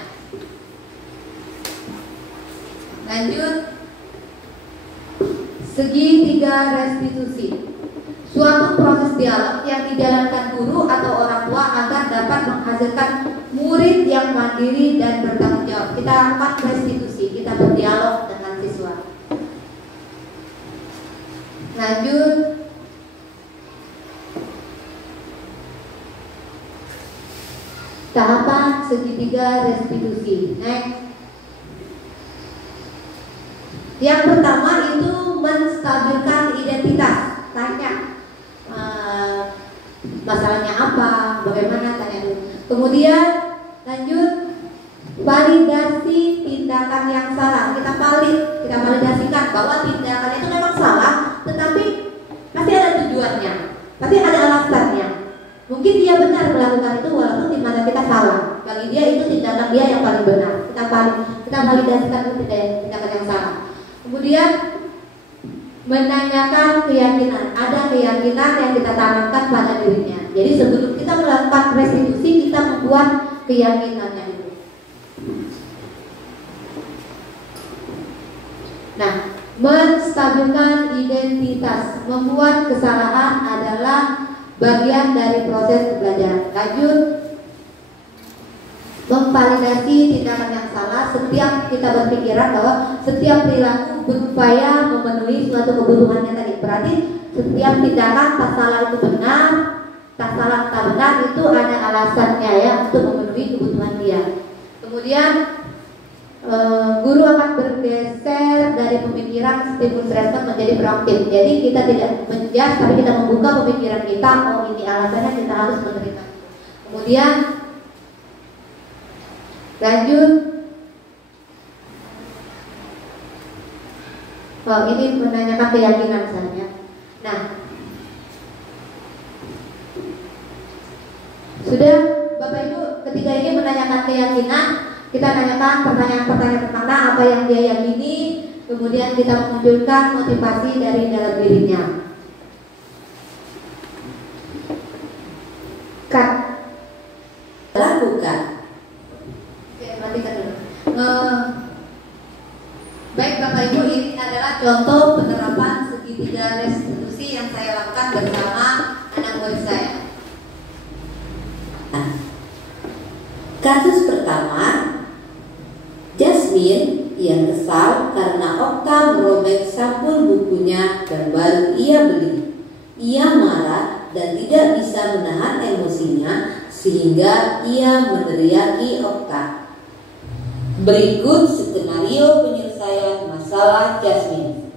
ketiga, restitusi. Suatu proses dialog yang dijalankan guru atau orang tua agar dapat menghasilkan murid yang mandiri dan bertanggung jawab. Kita lakukan restitusi, kita berdialog dengan siswa. Lanjut. Tahapan segitiga restitusi. Next. Yang pertama itu menstabilkan identitas. Tanya masalahnya apa, bagaimana, tanya dulu. Kemudian lanjut, validasi tindakan yang salah. Kita validasikan bahwa tindakan itu memang salah, tetapi pasti ada tujuannya, pasti ada alasannya. Mungkin dia benar melakukan itu walaupun di mata kita salah. Bagi dia itu tindakan dia yang paling benar. Kita validasikan itu tindakan yang salah. Kemudian menanyakan keyakinan. Ada keyakinan yang kita tanamkan pada dirinya. Jadi sebelum kita melakukan restitusi, kita membuat keyakinannya itu. Nah, menstabilkan identitas. Membuat kesalahan adalah bagian dari proses belajar. Lanjut, memvalidasi tindakan yang salah. Setiap kita berpikiran bahwa setiap perilaku berupaya memenuhi suatu kebutuhannya tadi. Berarti setiap tindakan tak salah itu benar, tak salah tak benar itu ada alasannya ya untuk memenuhi kebutuhan dia. Kemudian guru akan bergeser dari pemikiran stimulus respon menjadi proaktif. Jadi kita tidak menjudge, tapi kita membuka pemikiran kita. Oh, ini alasannya, kita harus menerima. Kemudian lanjut. Oh, ini menanyakan keyakinan misalnya. Nah, sudah Bapak Ibu, ketika ini menanyakan keyakinan, kita tanyakan pertanyaan-pertanyaan tentang apa yang dia yakini, kemudian kita memunculkan motivasi dari dalam dirinya. Lakukan. Oke, matikan dulu. Baik Bapak Ibu, ini adalah contoh penerapan segitiga restitusi yang saya lakukan bersama anak murid saya. Nah, kasus pertama, Jasmine yang kesal karena Okta merobek sampul bukunya dan baru ia beli. Ia marah dan tidak bisa menahan emosinya sehingga ia meneriaki Okta. Berikut skenario penyelesaian masalah Jasmine.